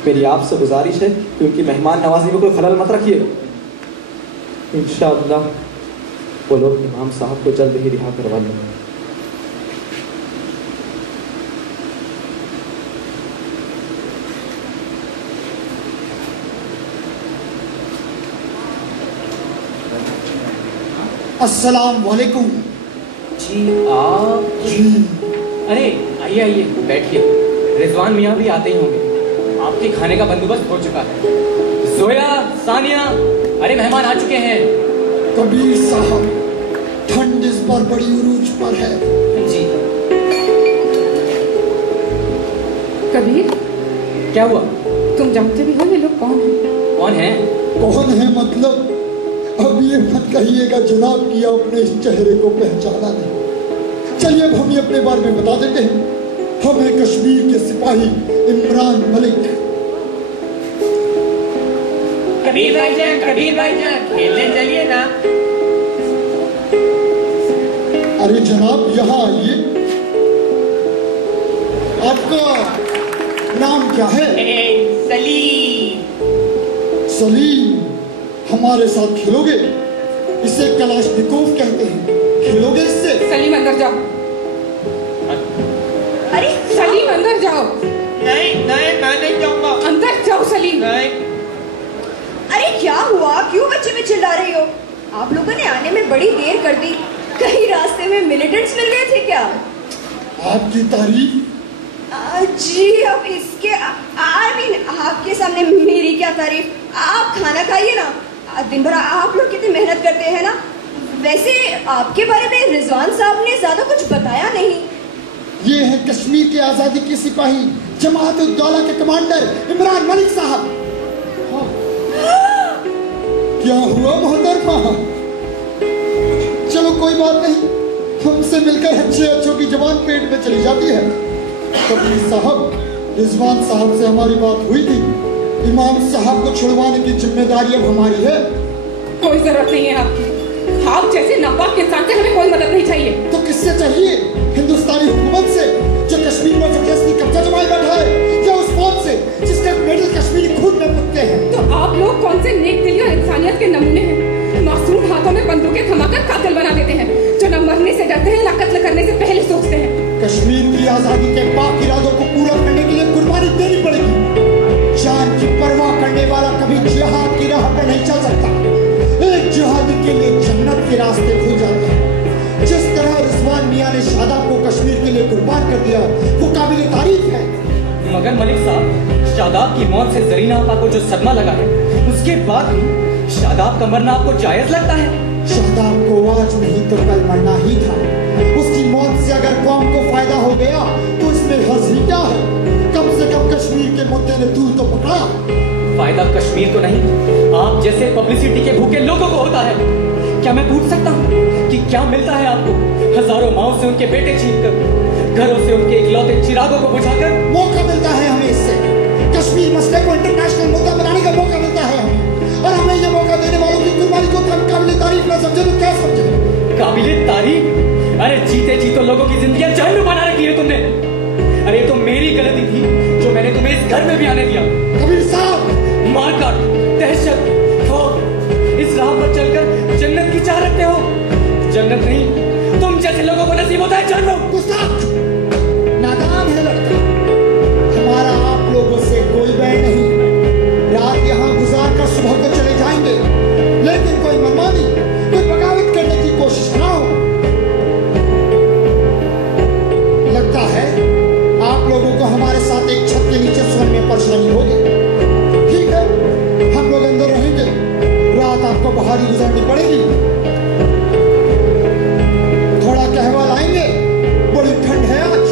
मेरी आपसे गुजारिश है कि उनकी मेहमान नवाजी में कोई खलल मत रखिएगा। इंशाअल्लाह वो लोग इमाम साहब को जल्द ही रिहा करवा लेंगे। अस्सलाम वालेकुम। जी आप? जी। अरे आइए आइए, बैठिए। रिजवान मियाँ भी आते ही होंगे। आपके खाने का बंदोबस्त हो चुका है। जोया, सानिया, अरे मेहमान आ चुके हैं। कबीर साहब, ठंड इस बार बड़ी उरूज पर है। जी। कबीर, क्या हुआ? तुम जानते भी हो ये लोग कौन हैं? कौन हैं? कौन है मतलब? अब ये मत कहिएगा जनाब कि आपने इस चेहरे को पहचाना नहीं। चलिए अब हम ये अपने बारे में बता देते हैं। हम हैं कश्मीर के सिपाही इमरान मलिक। कबीर भाईजान, खेलने चलिए ना। अरे जनाब यहाँ आइए। आपका नाम क्या है? सलीम। सलीम, हमारे साथ खेलोगे? इसे कलाशनिकोव कहते हैं। खेलोगे इससे? सलीम अंदर जाओ। अरे सलीम अंदर जाओ। नहीं, मैं नहीं जाऊंगा। अंदर जाओ सलीम। नहीं। अरे क्या हुआ? क्यों बच्चे में चिल्ला रही हो? आप लोगों ने आने में बड़ी देर कर दी। कहीं रास्ते में मिलिटेंट्स मिल गए थे क्या? आपकी तारीफ। जी अब इसके आपके सामने मेरी क्या तारीफ? आप खाना खाइए ना। दिन भर आप लोग कितनी मेहनत करते हैं ना। वैसे आपके बारे में रिजवान साहब ने ज्यादा कुछ बताया नहीं। ये है कश्मीर के आजादी के सिपाही जमात-उद-दौला के कमांडर इमरान मलिक साहब। क्या हुआ मोहतरमा? चलो कोई बात नहीं, हमसे मिलकर अच्छों की जबान पेट में चली जाती है। कबीर साहब, रिजवान साहब से हमारी बात हुई थी। इमाम साहब को छुड़वाने की जिम्मेदारी अब हमारी है। कोई जरूरत नहीं है आपकी। आप जैसे नापाक इंसान से हमें कोई मदद नहीं चाहिए। तो किससे चाहिए? हिंदुस्तानी हुकूमत से जो कश्मीर में जबरदस्ती कब्जा जमाए बैठा है, या उस फौज से जिसके मेडल कश्मीरी खून में मुकते हैं? तो आप लोग कौन से नेक दिली और इंसानियत के नमूने हैं? मासूम हाथों में बंदूकें थमाकर कातिल बना देते हैं, जो न मरने से डरते हैं, न कत्ल करने से पहले सोचते हैं। कश्मीर की आजादी के पाक इरादों को पूरा करने के लिए कुर्बानी देनी पड़ेगी। जान की परवाह करने वाला कभी जिहाद की राह पर नहीं चल सकता। एक जिहादी के लिए जन्नत के रास्ते खुल जाते हैं। जिस तरह रिजवान मियाँ ने शादाब को कश्मीर के लिए कुर्बान कर दिया, वो काबिल तारीफ है। मगर मलिक साहब, शादाब की मौत से जरीना आपा को जो सदमा लगा है, उसके बाद भी शादाब का मरना आपको जायज लगता है? शादाब को आज नहीं तो कल मरना ही था। उसकी मौत से अगर कौम को फायदा हो गया तो इसमें हर्ज ही क्या है? कम से कम कश्मीर के मुद्दे ने तूल तो पकड़ा। फायदा कश्मीर को नहीं, आप जैसे पब्लिसिटी के भूखे लोगों को होता है। क्या मैं पूछ सकता हूँ कि क्या मिलता है आपको? हजारों माओं से उनके बेटे छीनकर, घरों से उनके इकलौते चिरागों को बुझाकर मौका मिलता है हमें इससे। कश्मीर मसले को इंटरनेशनल मुद्दा बनाने का मौका मिलता है हमें, और हमें ये मौका देने वालों की कुर्बानी को हम काबिल तारीफ ना समझे तो क्या समझे? काबिल तारीफ? अरे जीते जी तो लोगों की जिंदगी जहन्नुम बना रखी है तुमने। अरे तो मेरी गलती थी जो मैंने तुम्हें इस घर में भी आने दिया। कबीर साहब, मारकाट, दहशत, खौफ, इस राह पर चलकर जन्नत की चाह रखते हो। जन्नत नहीं, तुम जैसे लोगों को नसीब होता है जहन्नुम। गुस्ताख, नादान है लगता। हमारा आप लोगों से कोई बैर नहीं। रात यहाँ गुजार कर सुबह को चले जाएंगे, लेकिन कोई मनमानी, कोई बगावत करने की कोशिश ना हो। लगता है आप लोगों को हमारे साथ एक छत के नीचे सोने में परेशानी होगी। ठीक है, हम लोग अंदर रहेंगे। रात आपको बाहर ही गुजारनी पड़ेगी। थोड़ा कहवा लाएंगे, बड़ी ठंड है आज।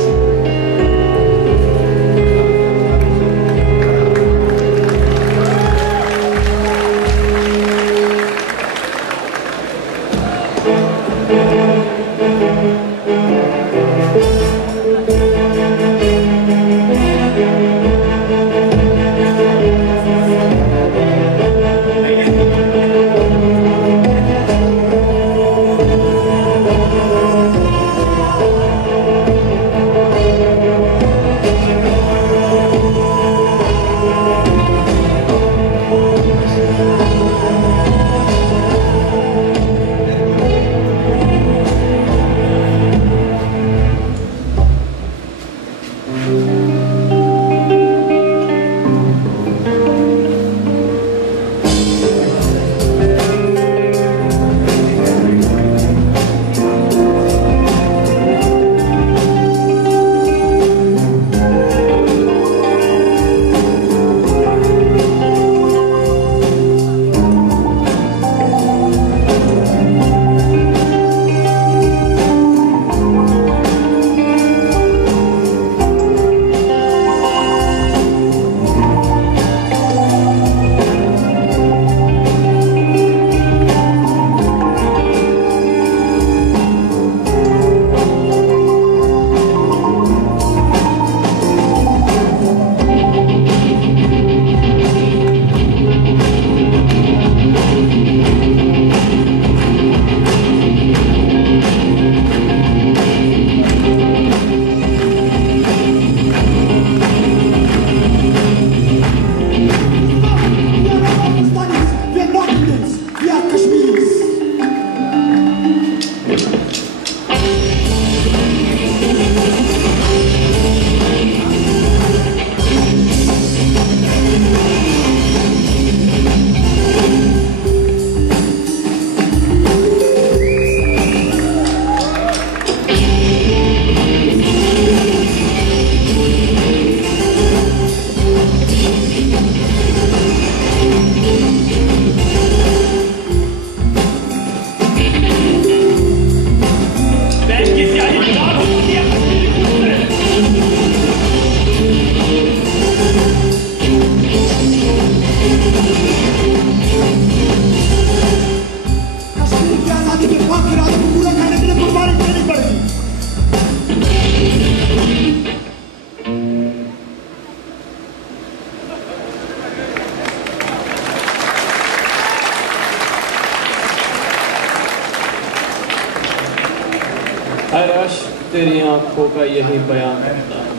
हर अश्क तेरी आंखों का यही बयान करता है,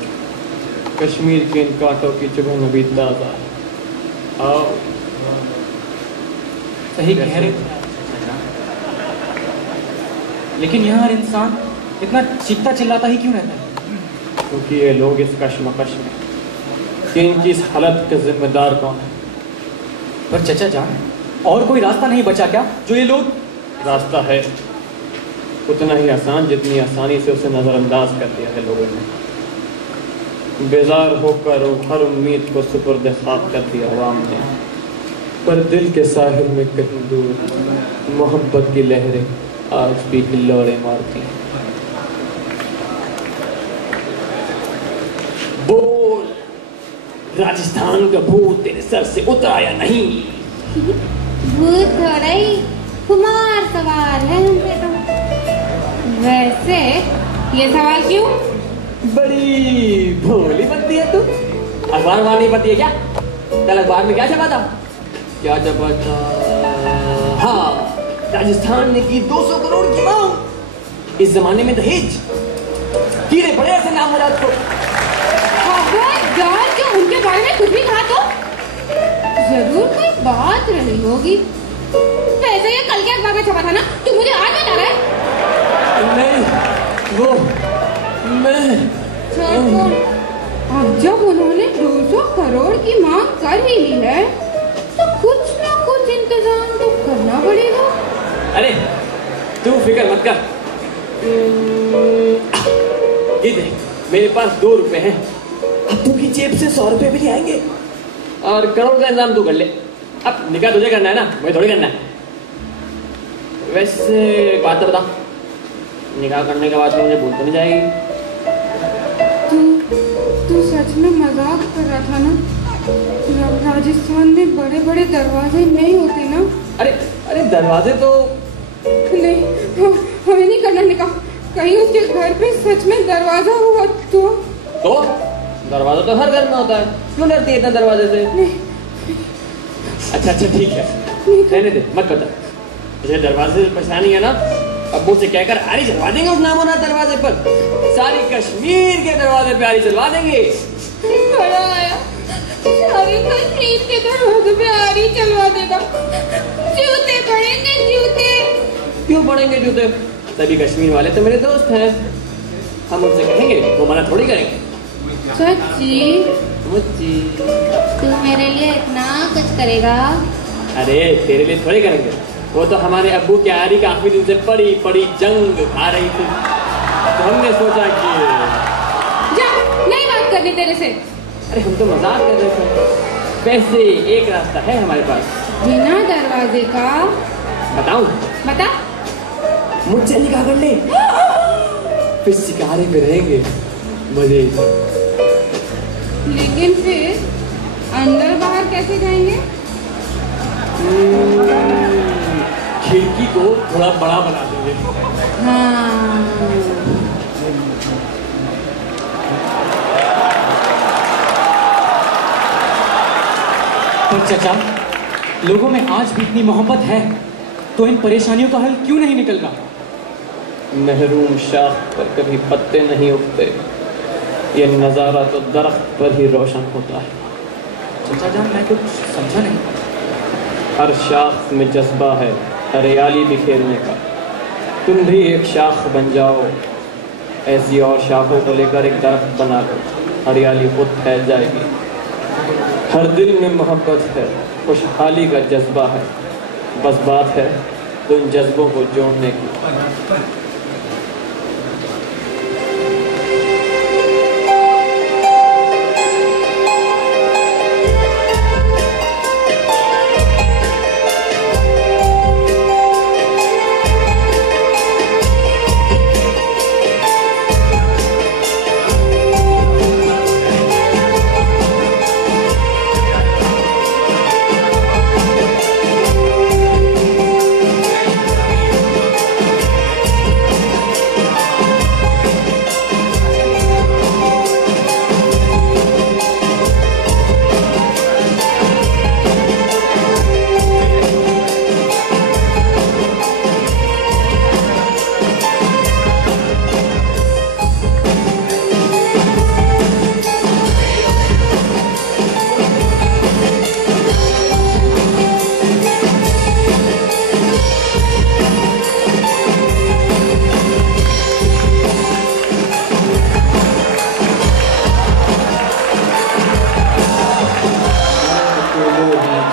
कश्मीर के इन कांटों की चुभन अभी ताज़ा है। आओ। सही कह रहे थे, लेकिन यहाँ हर इंसान इतना चीखता चिल्लाता ही क्यों रहता है? क्योंकि ये लोग इस कश्मकश में कि इनकी इस हालत के जिम्मेदार कौन है? पर चचा जान, और कोई रास्ता नहीं बचा क्या जो ये लोग? रास्ता है, उतना ही आसान जितनी आसानी से उसे नज़रअंदाज कर दिया है लोगों ने। बेजार होकर हर उम्मीद को सुपुर्द खाक कर दिया अवाम ने, पर दिल के साहिल में कहीं दूर मोहब्बत की लहरें आज भी हिल्लोड़े मारती हैं। बोल, राजस्थान का भूत तेरे सर से उतरा या नहीं? भूत थोड़ा ही कुमार सवाल है हमसे तो। वैसे ये सवाल क्यों? बड़ी भोली बनती है तू। अखबार नहीं पढ़ती है क्या? कल अखबार में क्या छपा था? क्या छपा था? हाँ, राजस्थान ने की 200 करोड़ की मांग। इस जमाने में दहेज कीड़े पड़े ऐसे नाम मुराद को। यार जो उनके बारे में कुछ भी कहा तो जरूर कोई बात रही होगी। वैसे ये कल के अखबार में छपा था ना, तू मुझे आज बता रहा है? नहीं, वो मैं अब जब उन्होंने 200 करोड़ की मांग कर ही ली है तो कुछ ना कुछ इंतजाम तो करना पड़ेगा। अरे तू फिक्र मत कर, ये देख मेरे पास 2 रुपए हैं। अब तू की जेब से 100 रुपए भी ले आएंगे और करोड़ का इंतजाम तू कर ले। अब निकाह तुझे करना है ना, मुझे थोड़ी करना है। वैसे एक बात तो बता, निकाह करने के बाद मुझे भूल तो नहीं जाएगी? तू सच में मजाक कर रहा था ना? राजस्थान में बड़े बड़े दरवाजे नहीं होते ना? अरे दरवाजे तो नहीं, हमें नहीं करना निकाह। कहीं उसके घर पे सच में दरवाजा हुआ तो? दरवाजा तो हर घर में होता है, क्यों डरती है इतना दरवाजे से? अच्छा ठीक है, रहने दे, मत बता। मुझे दरवाजे से परेशानी है ना, अब्बू से कहकर आरी चलवा देंगे उस नामोना दरवाजे पर। सारी कश्मीर के दरवाजे पे आरी चलवा देंगे। बड़ा आया, सारी कश्मीर के दरवाजे पे आरी चलवा देगा। जूते पड़ेंगे, जूते। क्यों पड़ेंगे जूते? सभी कश्मीर वाले तो मेरे दोस्त हैं, हम उनसे कहेंगे, वो मना थोड़ी करेंगे। सच्ची? मुच्ची, तू मेरे लिए इतना कुछ करेगा? अरे तेरे लिए थोड़ी करेंगे, वो तो हमारे अब्बू की आरी काफी दिन से पड़ी जंग खा रही थी, तो हमने सोचा कि जा, नहीं बात करनी तेरे से। अरे हम तो मजाक कर रहे थे। वैसे एक रास्ता है हमारे पास बिना दरवाजे का। बताऊं? बता। मुझसे निकाह कर ले, फिर शिकारे पे रहेंगे मजे से। लेकिन फिर अंदर बाहर कैसे जाएंगे? खिड़की को थोड़ा बड़ा बना देंगे। हाँ। पर चचा, लोगों में आज भी इतनी मोहब्बत है तो इन परेशानियों का हल क्यों नहीं निकल रहा? महरूम शाख पर कभी पत्ते नहीं उगते, ये नज़ारा तो दरख्त पर ही रोशन होता है। चचा जान, मैं कुछ समझा नहीं। हर शाख में जज्बा है हरियाली बिखेरने का। तुम भी एक शाख बन जाओ, ऐसी और शाखों को लेकर एक दरख्त बना लो, हरियाली खुद फैल जाएगी। हर दिल में मोहब्बत है, खुशहाली का जज्बा है, बस बात है तो इन जज्बों को जोड़ने की।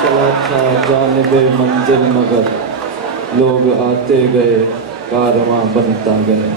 चला था जानिबे मंजिल मगर लोग आते गए कारवां बनता गया।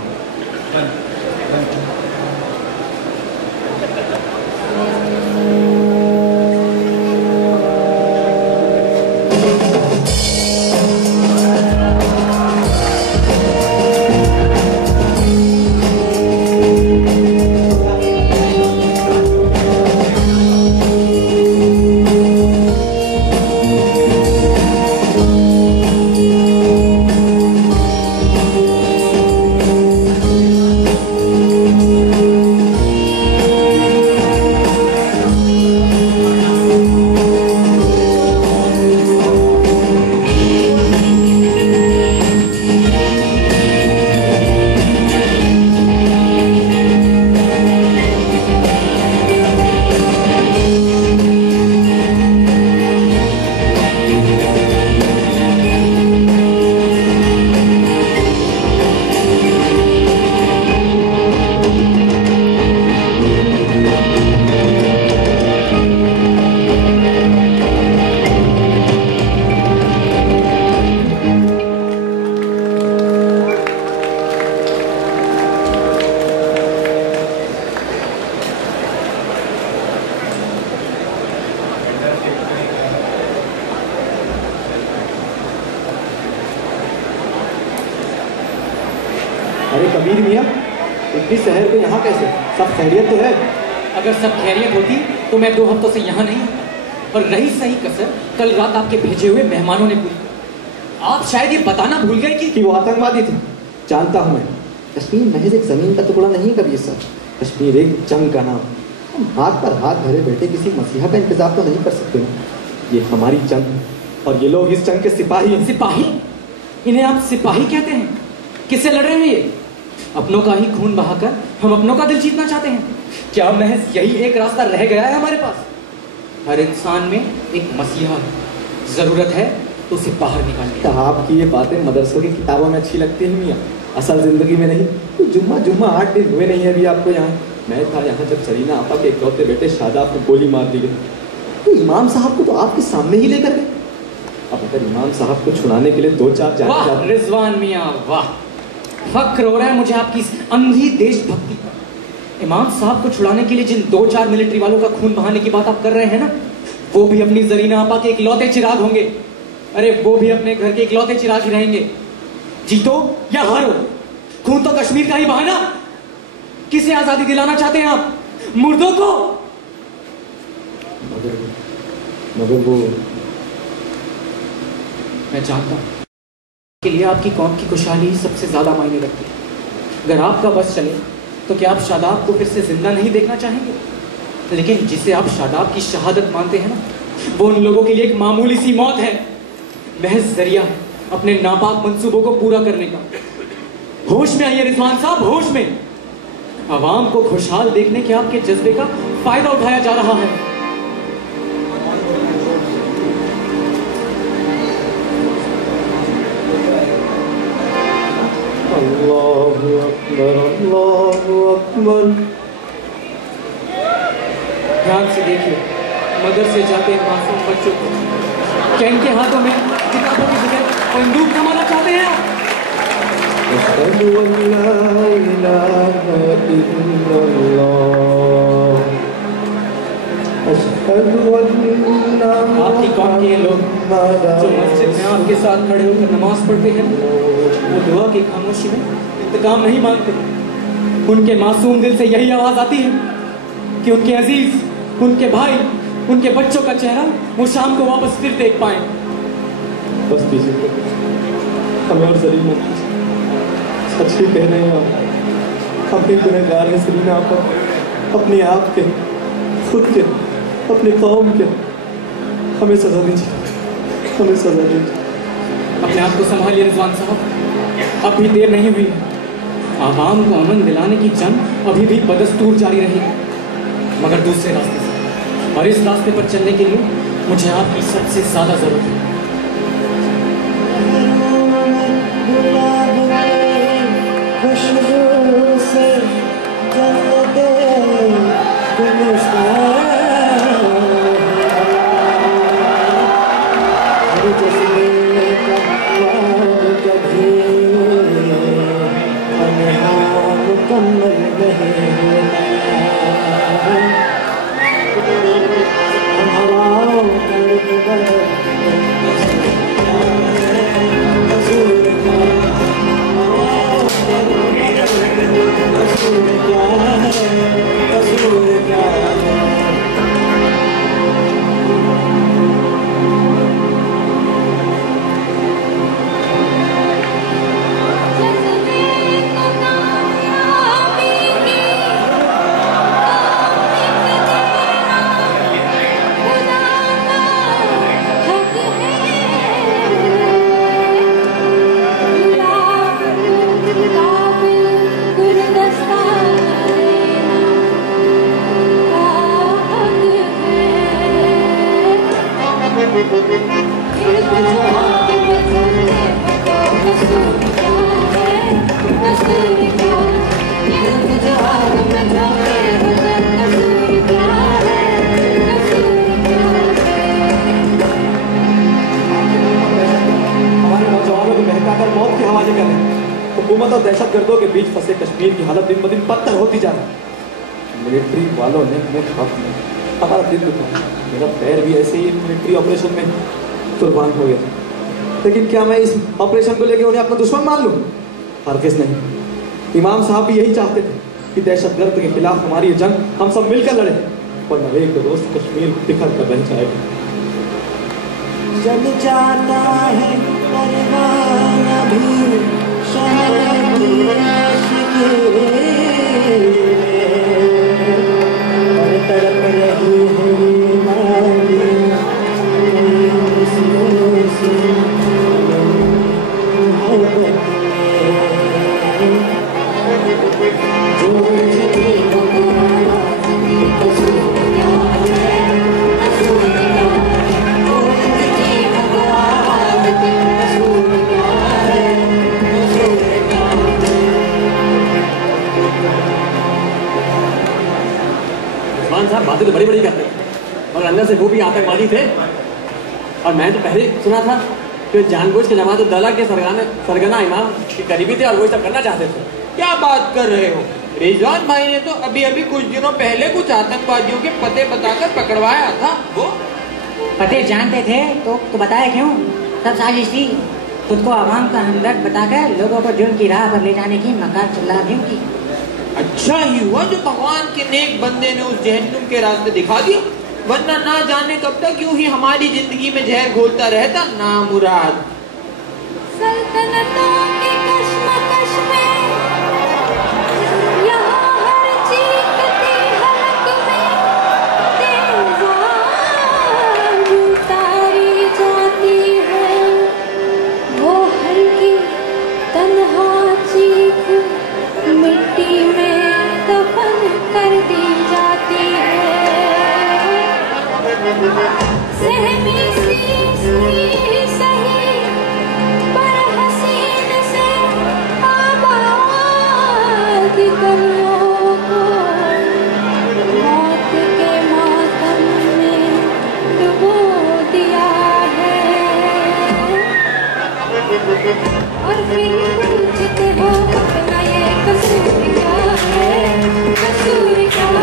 अरे कबीर मियाँ, इतनी शहर में यहाँ कैसे? सब खैरियत तो है? अगर सब खैरियत होती तो मैं 2 हफ्तों से यहाँ नहीं। और रही सही कसर कल रात आपके भेजे हुए मेहमानों ने पूरी। आप शायद ये बताना भूल गए कि वो आतंकवादी थे। जानता हूँ मैं। कश्मीर महज एक जमीन का टुकड़ा नहीं कबीर सर, कश्मीर एक जंग का नाम। हम हाथ पर हाथ धरे बैठे किसी मसीहा का इंतजार तो नहीं कर सकते ना। ये हमारी जंग है और ये लोग इस जंग के सिपाही हैं। सिपाही? इन्हें आप सिपाही कहते हैं? किससे लड़ रहे हैं ये? अपनों का ही खून बहाकर हम अपनों का दिल जीतना चाहते हैं। क्या महज यही एक रास्ता रह गया है हमारे पास? हर इंसान में एक मसीहा है, जरूरत है तो उसे बाहर निकालने। आपकी ये बातें मदरसों की किताबों में अच्छी लगती हैं मियाँ, असल जिंदगी में नहीं। तो जुम्मा 8 दिन हुए नहीं है अभी आपको यहाँ। मैं था यहाँ जब सरीना आपा के इकलौते बेटे शादाब को गोली मार दी गई, तो इमाम साहब को तो आपके सामने ही लेकर गए। अब अगर इमाम साहब को छुड़ाने के लिए 2-4 वाह रिजवान मियाँ, वाह, फक्र हो रहा है मुझे आपकी इस अंधी देशभक्ति पर। इमाम साहब को छुड़ाने के लिए जिन 2-4 मिलिट्री वालों का खून बहाने की बात आप कर रहे हैं ना, वो भी अपनी जरीना आपा के इकलौते चिराग होंगे। अरे वो भी अपने घर के इकलौते चिराग ही रहेंगे। जीतो या हारो, खून तो कश्मीर का ही बहाना। किसे आजादी दिलाना चाहते हैं आप? मुर्दों को? मगर वो मैं जानता हूं के लिए आपकी कौम की खुशहाली ही सबसे ज्यादा मायने रखती है। अगर आपका बस चले तो क्या आप शादाब को फिर से जिंदा नहीं देखना चाहेंगे? लेकिन जिसे आप शादाब की शहादत मानते हैं ना, वो उन लोगों के लिए एक मामूली सी मौत है, महज जरिया है अपने नापाक मंसूबों को पूरा करने का। होश में आइए रिजवान साहब, होश में। आवाम को खुशहाल देखने के आपके जज्बे का फायदा उठाया जा रहा है। अल्लाहु अकबर, अल्लाहु अकबर। ध्यान से देखिए, मदरसे जाते हैं मासूम बच्चों को, क्या इनके हाथों में किताबों की जगह बंदूक थमाना चाहते हैं आप? अशहदु अल्ला इलाहा इल्लल्लाह, अशहदु अन्ना आपकी कौम के लोग जो मस्जिद में आपके साथ खड़े होकर नमाज पढ़ते हैं, वो दुआ की खामोशी में इंतकाम नहीं मांगते। उनके मासूम दिल से यही आवाज आती है कि उनके अजीज, उनके भाई, उनके बच्चों का चेहरा वो शाम को वापस फिर देख पाए। बस कीजिए, हमें और सलीना सच ही कह रहे हैं आप। हम भी गुनहगार हैं सलीना आप, अपने आप के, खुद के, अपने कौम के। हमें सजा दीजिए, हमें सजा दीजिए। अपने आप को संभालिए रिजवान साहब, अभी देर नहीं हुई। आवाम को अमन दिलाने की जंग अभी भी बदस्तूर जारी रहेगी, मगर दूसरे रास्ते से। और इस रास्ते पर चलने के लिए मुझे आपकी सबसे ज्यादा जरूरत है। कसूर क्या है, कसूर क्या है। हुकूमत और दहशतगर्दों के बीच फंसे कश्मीर की हालत दिन ब दिन बदतर होती जा रही है। मिलिट्री वालों ने हमें खा दिया, हमारा दिल दुखा, मेरा पैर भी ऐसे ही मिलिट्री ऑपरेशन में कुर्बान हो गया। लेकिन क्या मैं इस ऑपरेशन को लेकर उन्हें अपना दुश्मन मान लूँ? हरगिज़ नहीं। इमाम साहब भी यही चाहते थे कि दहशतगर्द के खिलाफ हमारी जंग हम सब मिलकर लड़े, वरना एक रोज कश्मीर बिखर कर रह जाएगा। जल जाता है परवाना भी शहर की आशिकी और तड़प रही है नादियाँ मोहब्बत साहब बातें तो बड़ी बड़ी करते और अंदर से वो भी आतंकवादी थे। और मैं तो पहले सुना था कि जानबूझ के जमात उद्दौला के सरगना इमाम के करीबी थे और वो सब करना चाहते थे। क्या बात कर रहे हो? रिजवान भाई ने तो अभी अभी कुछ दिनों पहले कुछ आतंकवादियों के पते बताकर पकड़वाया था। वो पते जानते थे तो बताया क्यों? सब साजिश थी। खुद को आवाम का हमदर्द बताकर लोगों को जुर्म की राह पर ले जाने की मकार चला क्यों की? अच्छा ही हुआ जो भगवान के नेक बंदे ने उस जहन्नुम के रास्ते दिखा दिया, वरना ना जाने कब तक यूं ही हमारी जिंदगी में जहर घोलता रहता नामुराद। सल्तनतों की कश्मकश में यहाँ हर चीखती हलक में तेज़ाब उतारी जाती है, वो हल्की तन्हा चीख मिट्टी में दफन कर दी जाती है। सहमी सी सही पर हसीन से आबाद गलियों को मौत के मातम में डुबो दिया है। और फिर पूछते हो अपना ये कसूर क्या है, कसूर क्या है?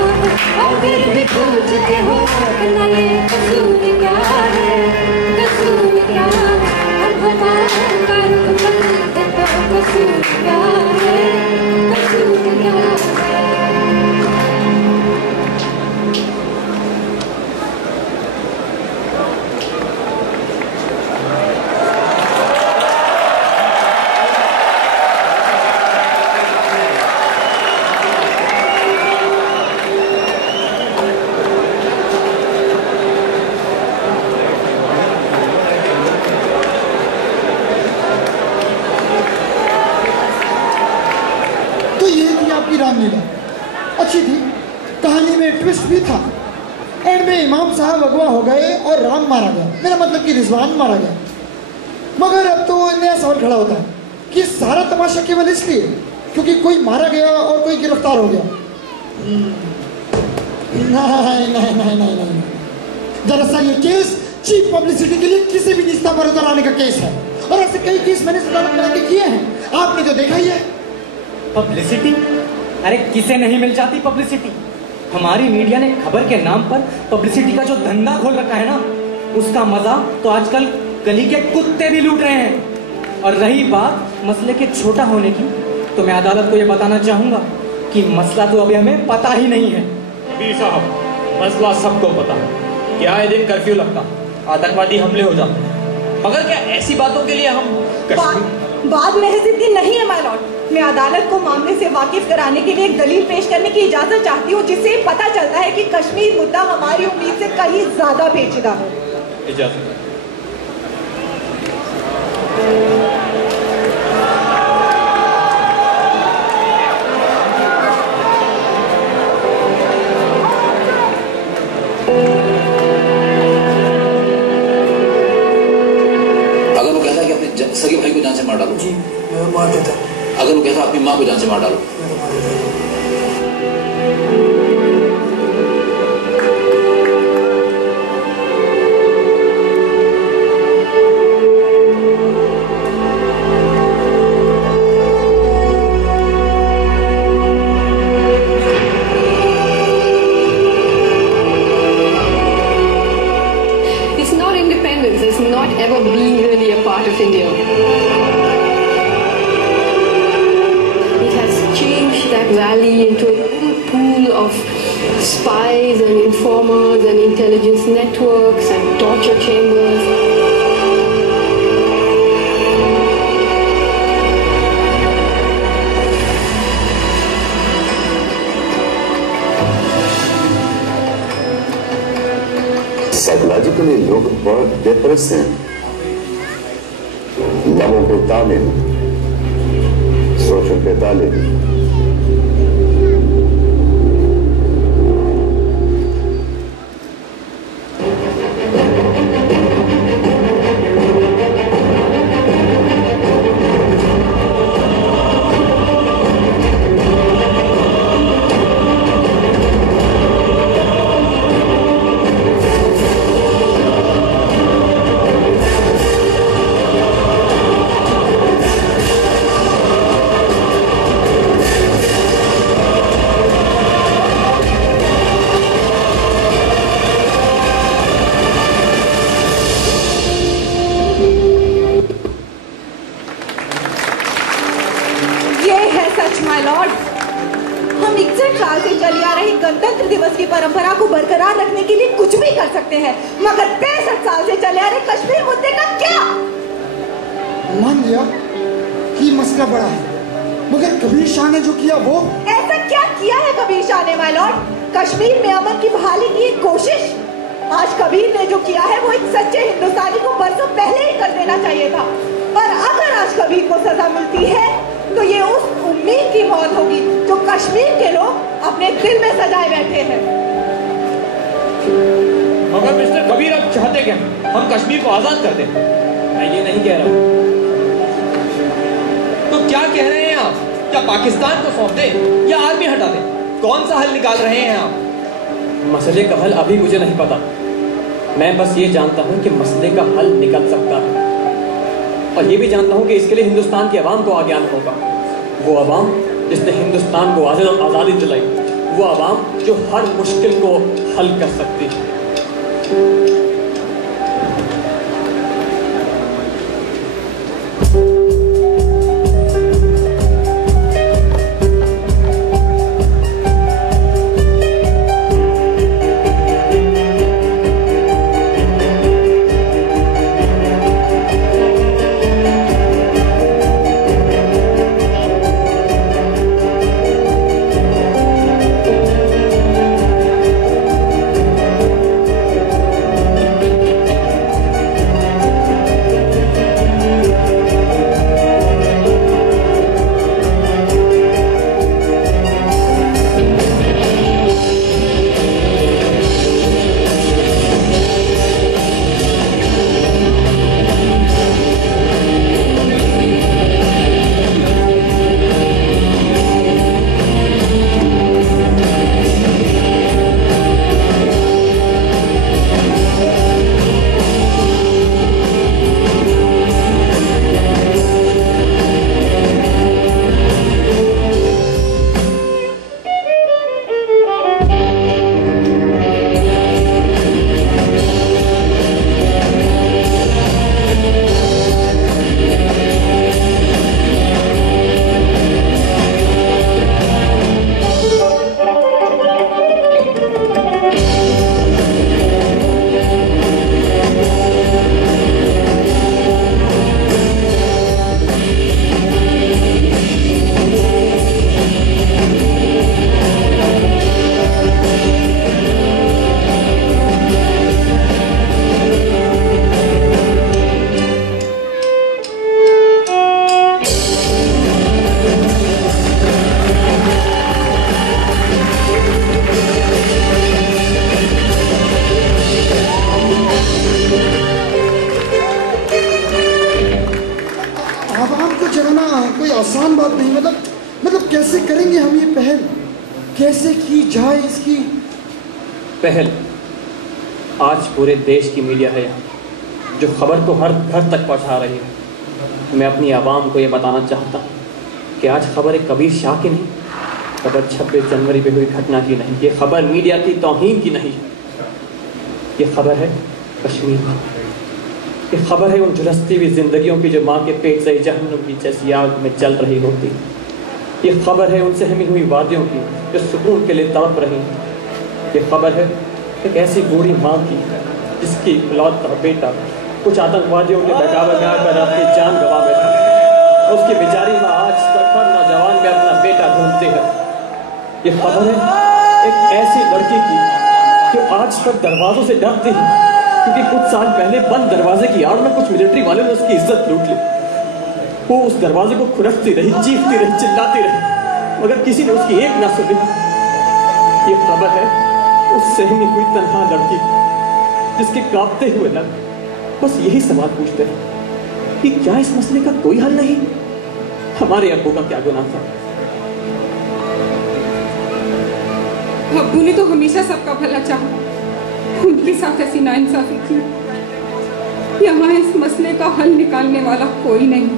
और फिर भी पूछते हो अपना ये कसूर क्या है, कसूर क्या है? हम हमारा कर्म करते तो कसूर क्या है, कसूर क्या है? रामलीला अच्छी थी, कहानी में ट्विस्ट भी था। एंड में इमाम साहब अगवा हो गए और राम मारा गया, मेरा मतलब कि रिजवान मारा गया। मगर अब तो नया सवाल खड़ा होता है कि सारा तमाशा केवल इसलिए क्योंकि कोई मारा गया और कोई गिरफ्तार हो गया। नहीं नहीं नहीं नहीं नहीं, दरअसल ये केस चीप पब्लिसिटी के लिए किसी भी रिश्ता पर उतर आने का केस है, और ऐसे कई केस मैंने अदालत में आके किए हैं, आपने तो देखा ही है। पब्लिसिटी? अरे किसे नहीं मिल जाती पब्लिसिटी। हमारी मीडिया ने खबर के नाम पर पब्लिसिटी का जो धंधा खोल रखा है ना, उसका मजा तो आजकल गली के कुत्ते भी लूट रहे हैं। और रही बात मसले के छोटा होने की, तो मैं अदालत को यह बताना चाहूंगा कि मसला तो अभी हमें पता ही नहीं है। कबीर साहब, मसला सबको पता है कि आए दिन कर्फ्यू लगता, आतंकवादी हमले हो जाते, मगर क्या ऐसी बातों के लिए हम बात महज इतनी नहीं है माय लॉर्ड। मैं अदालत को मामले से वाकिफ कराने के लिए एक दलील पेश करने की इजाजत चाहती हूँ, जिससे पता चलता है कि कश्मीर मुद्दा हमारी उम्मीद से कहीं ज्यादा पेचीदा है। इजाजत। अगर वो कहता है कि अपने सगे भाई को जान से मार डालो, जी मैं मार देता। अगर वो कहता अपनी माँ को जान से मार डालो, Has not ever been really a part of India. It has changed that valley into a little pool of spies and informers and intelligence networks and torture chambers. Psychologically लोग बहुत डिप्रेस हैं, लबों पे ताले, सोचों पे ताले। कश्मीर में अमन की बहाली की एक कोशिश आज कबीर ने जो किया है वो एक सच्चे हिंदुस्तानी को बरसों पहले ही कर देना चाहिए था। और अगर आज कबीर को सजा मिलती है तो ये उस उम्मीद की मौत होगी जो कश्मीर के लोग अपने दिल में सजाए बैठे हैं। मगर मिस्टर कबीर, आप चाहते क्या हम कश्मीर को आजाद कर दें? मैं ये नहीं कह रहा हूँ। तो क्या कह रहे हैं आप? क्या पाकिस्तान को सौंप दें या आर्मी हटा दें? कौन सा हल निकाल रहे हैं आप? मसले का हल अभी मुझे नहीं पता। मैं बस ये जानता हूँ कि मसले का हल निकल सकता है, और ये भी जानता हूँ कि इसके लिए हिंदुस्तान की आवाम को आगे आना होगा। वो आवाम जिसने हिंदुस्तान को आज़ादी दिलाई, वो आवाम जो हर मुश्किल को हल कर सकती है। आसान बात नहीं। मतलब कैसे करेंगे हम ये पहल, कैसे की जाए इसकी पहल? आज पूरे देश की मीडिया है यहाँ जो खबर को हर घर तक पहुँचा रही है। मैं अपनी आवाम को ये बताना चाहता हूँ कि आज खबर एक कबीर शाह की नहीं, खबर 26 जनवरी पे हुई घटना की नहीं, ये खबर मीडिया की तौहीन की नहीं, ये खबर है कश्मीर की। ये खबर है उन झुलसती हुई जिंदगियों की जो माँ के पेट से जहन्नुम की जैसी आग में जल रही होती। ये खबर है उन सहमी हुई वादियों की जो सुकून के लिए तड़प रही। ये खबर है एक ऐसी बूढ़ी माँ की जिसकी औलाद का बेटा कुछ आतंकवादियों के बहकावे में आकर अपनी जान गंवा बैठा। उसकी बेचारी माँ आज तक हर नौजवान में अपना बेटा ढूंढती है। ये खबर है एक ऐसी लड़की की जो आज तक दरवाजों से डरती है क्योंकि कुछ साल पहले बंद दरवाजे की आड़ में कुछ मिलिट्री वालों ने उसकी इज्जत लूट ली। वो उस दरवाजे को खुरकती रही, चीखती रही, चिल्लाती रही, मगर किसी ने उसकी एक ना सुनी। ये खबर है उस सहमी हुई तन्हा लड़की जिसके कांपते हुए लब बस यही सवाल पूछते हैं कि क्या इस मसले का कोई हल नहीं? हमारे अब्बू का क्या गुनाह था? अब्बू ने तो हमेशा सबका भला चाहा, उनके साथ ऐसी नाइंसाफी की। यहाँ इस मसले का हल निकालने वाला कोई नहीं,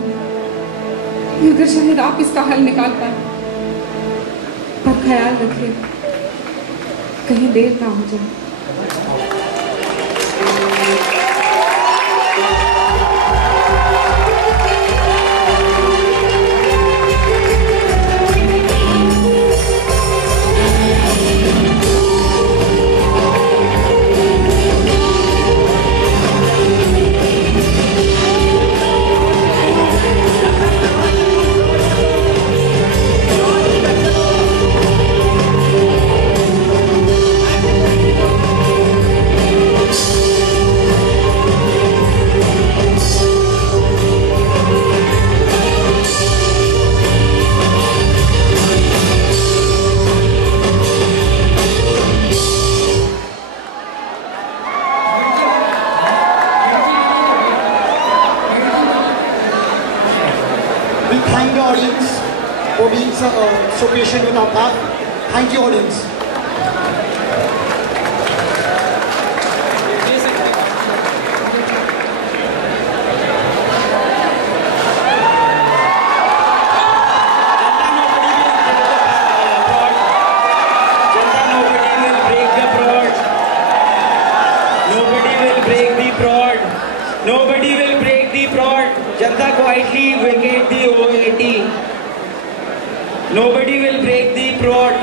मगर शायद आप इसका हल निकाल पाए। पर ख्याल रखिए कहीं देर ना हो जाए। So patient with our part. Thank you, audience. Nobody will break the prod. Janta quietly vacate the OAT. Nobody will break the prod.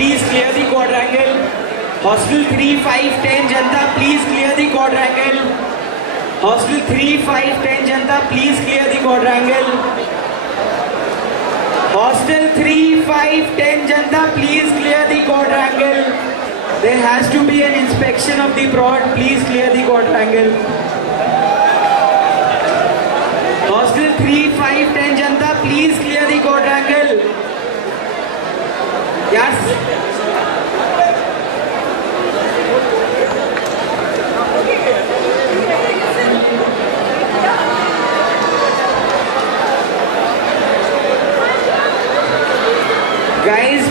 Please clear the quadrangle. Hostel 3, 5, 10 Janta, please clear the quadrangle. Hostel 3, 5, 10 Janta, please clear the quadrangle. Hostel 3, 5, 10 Janta, please clear the quadrangle. There has to be an inspection of the prod. Please clear the quadrangle. Hostel 3, 5, 10 Janta, please clear the quadrangle. Yes. Guys,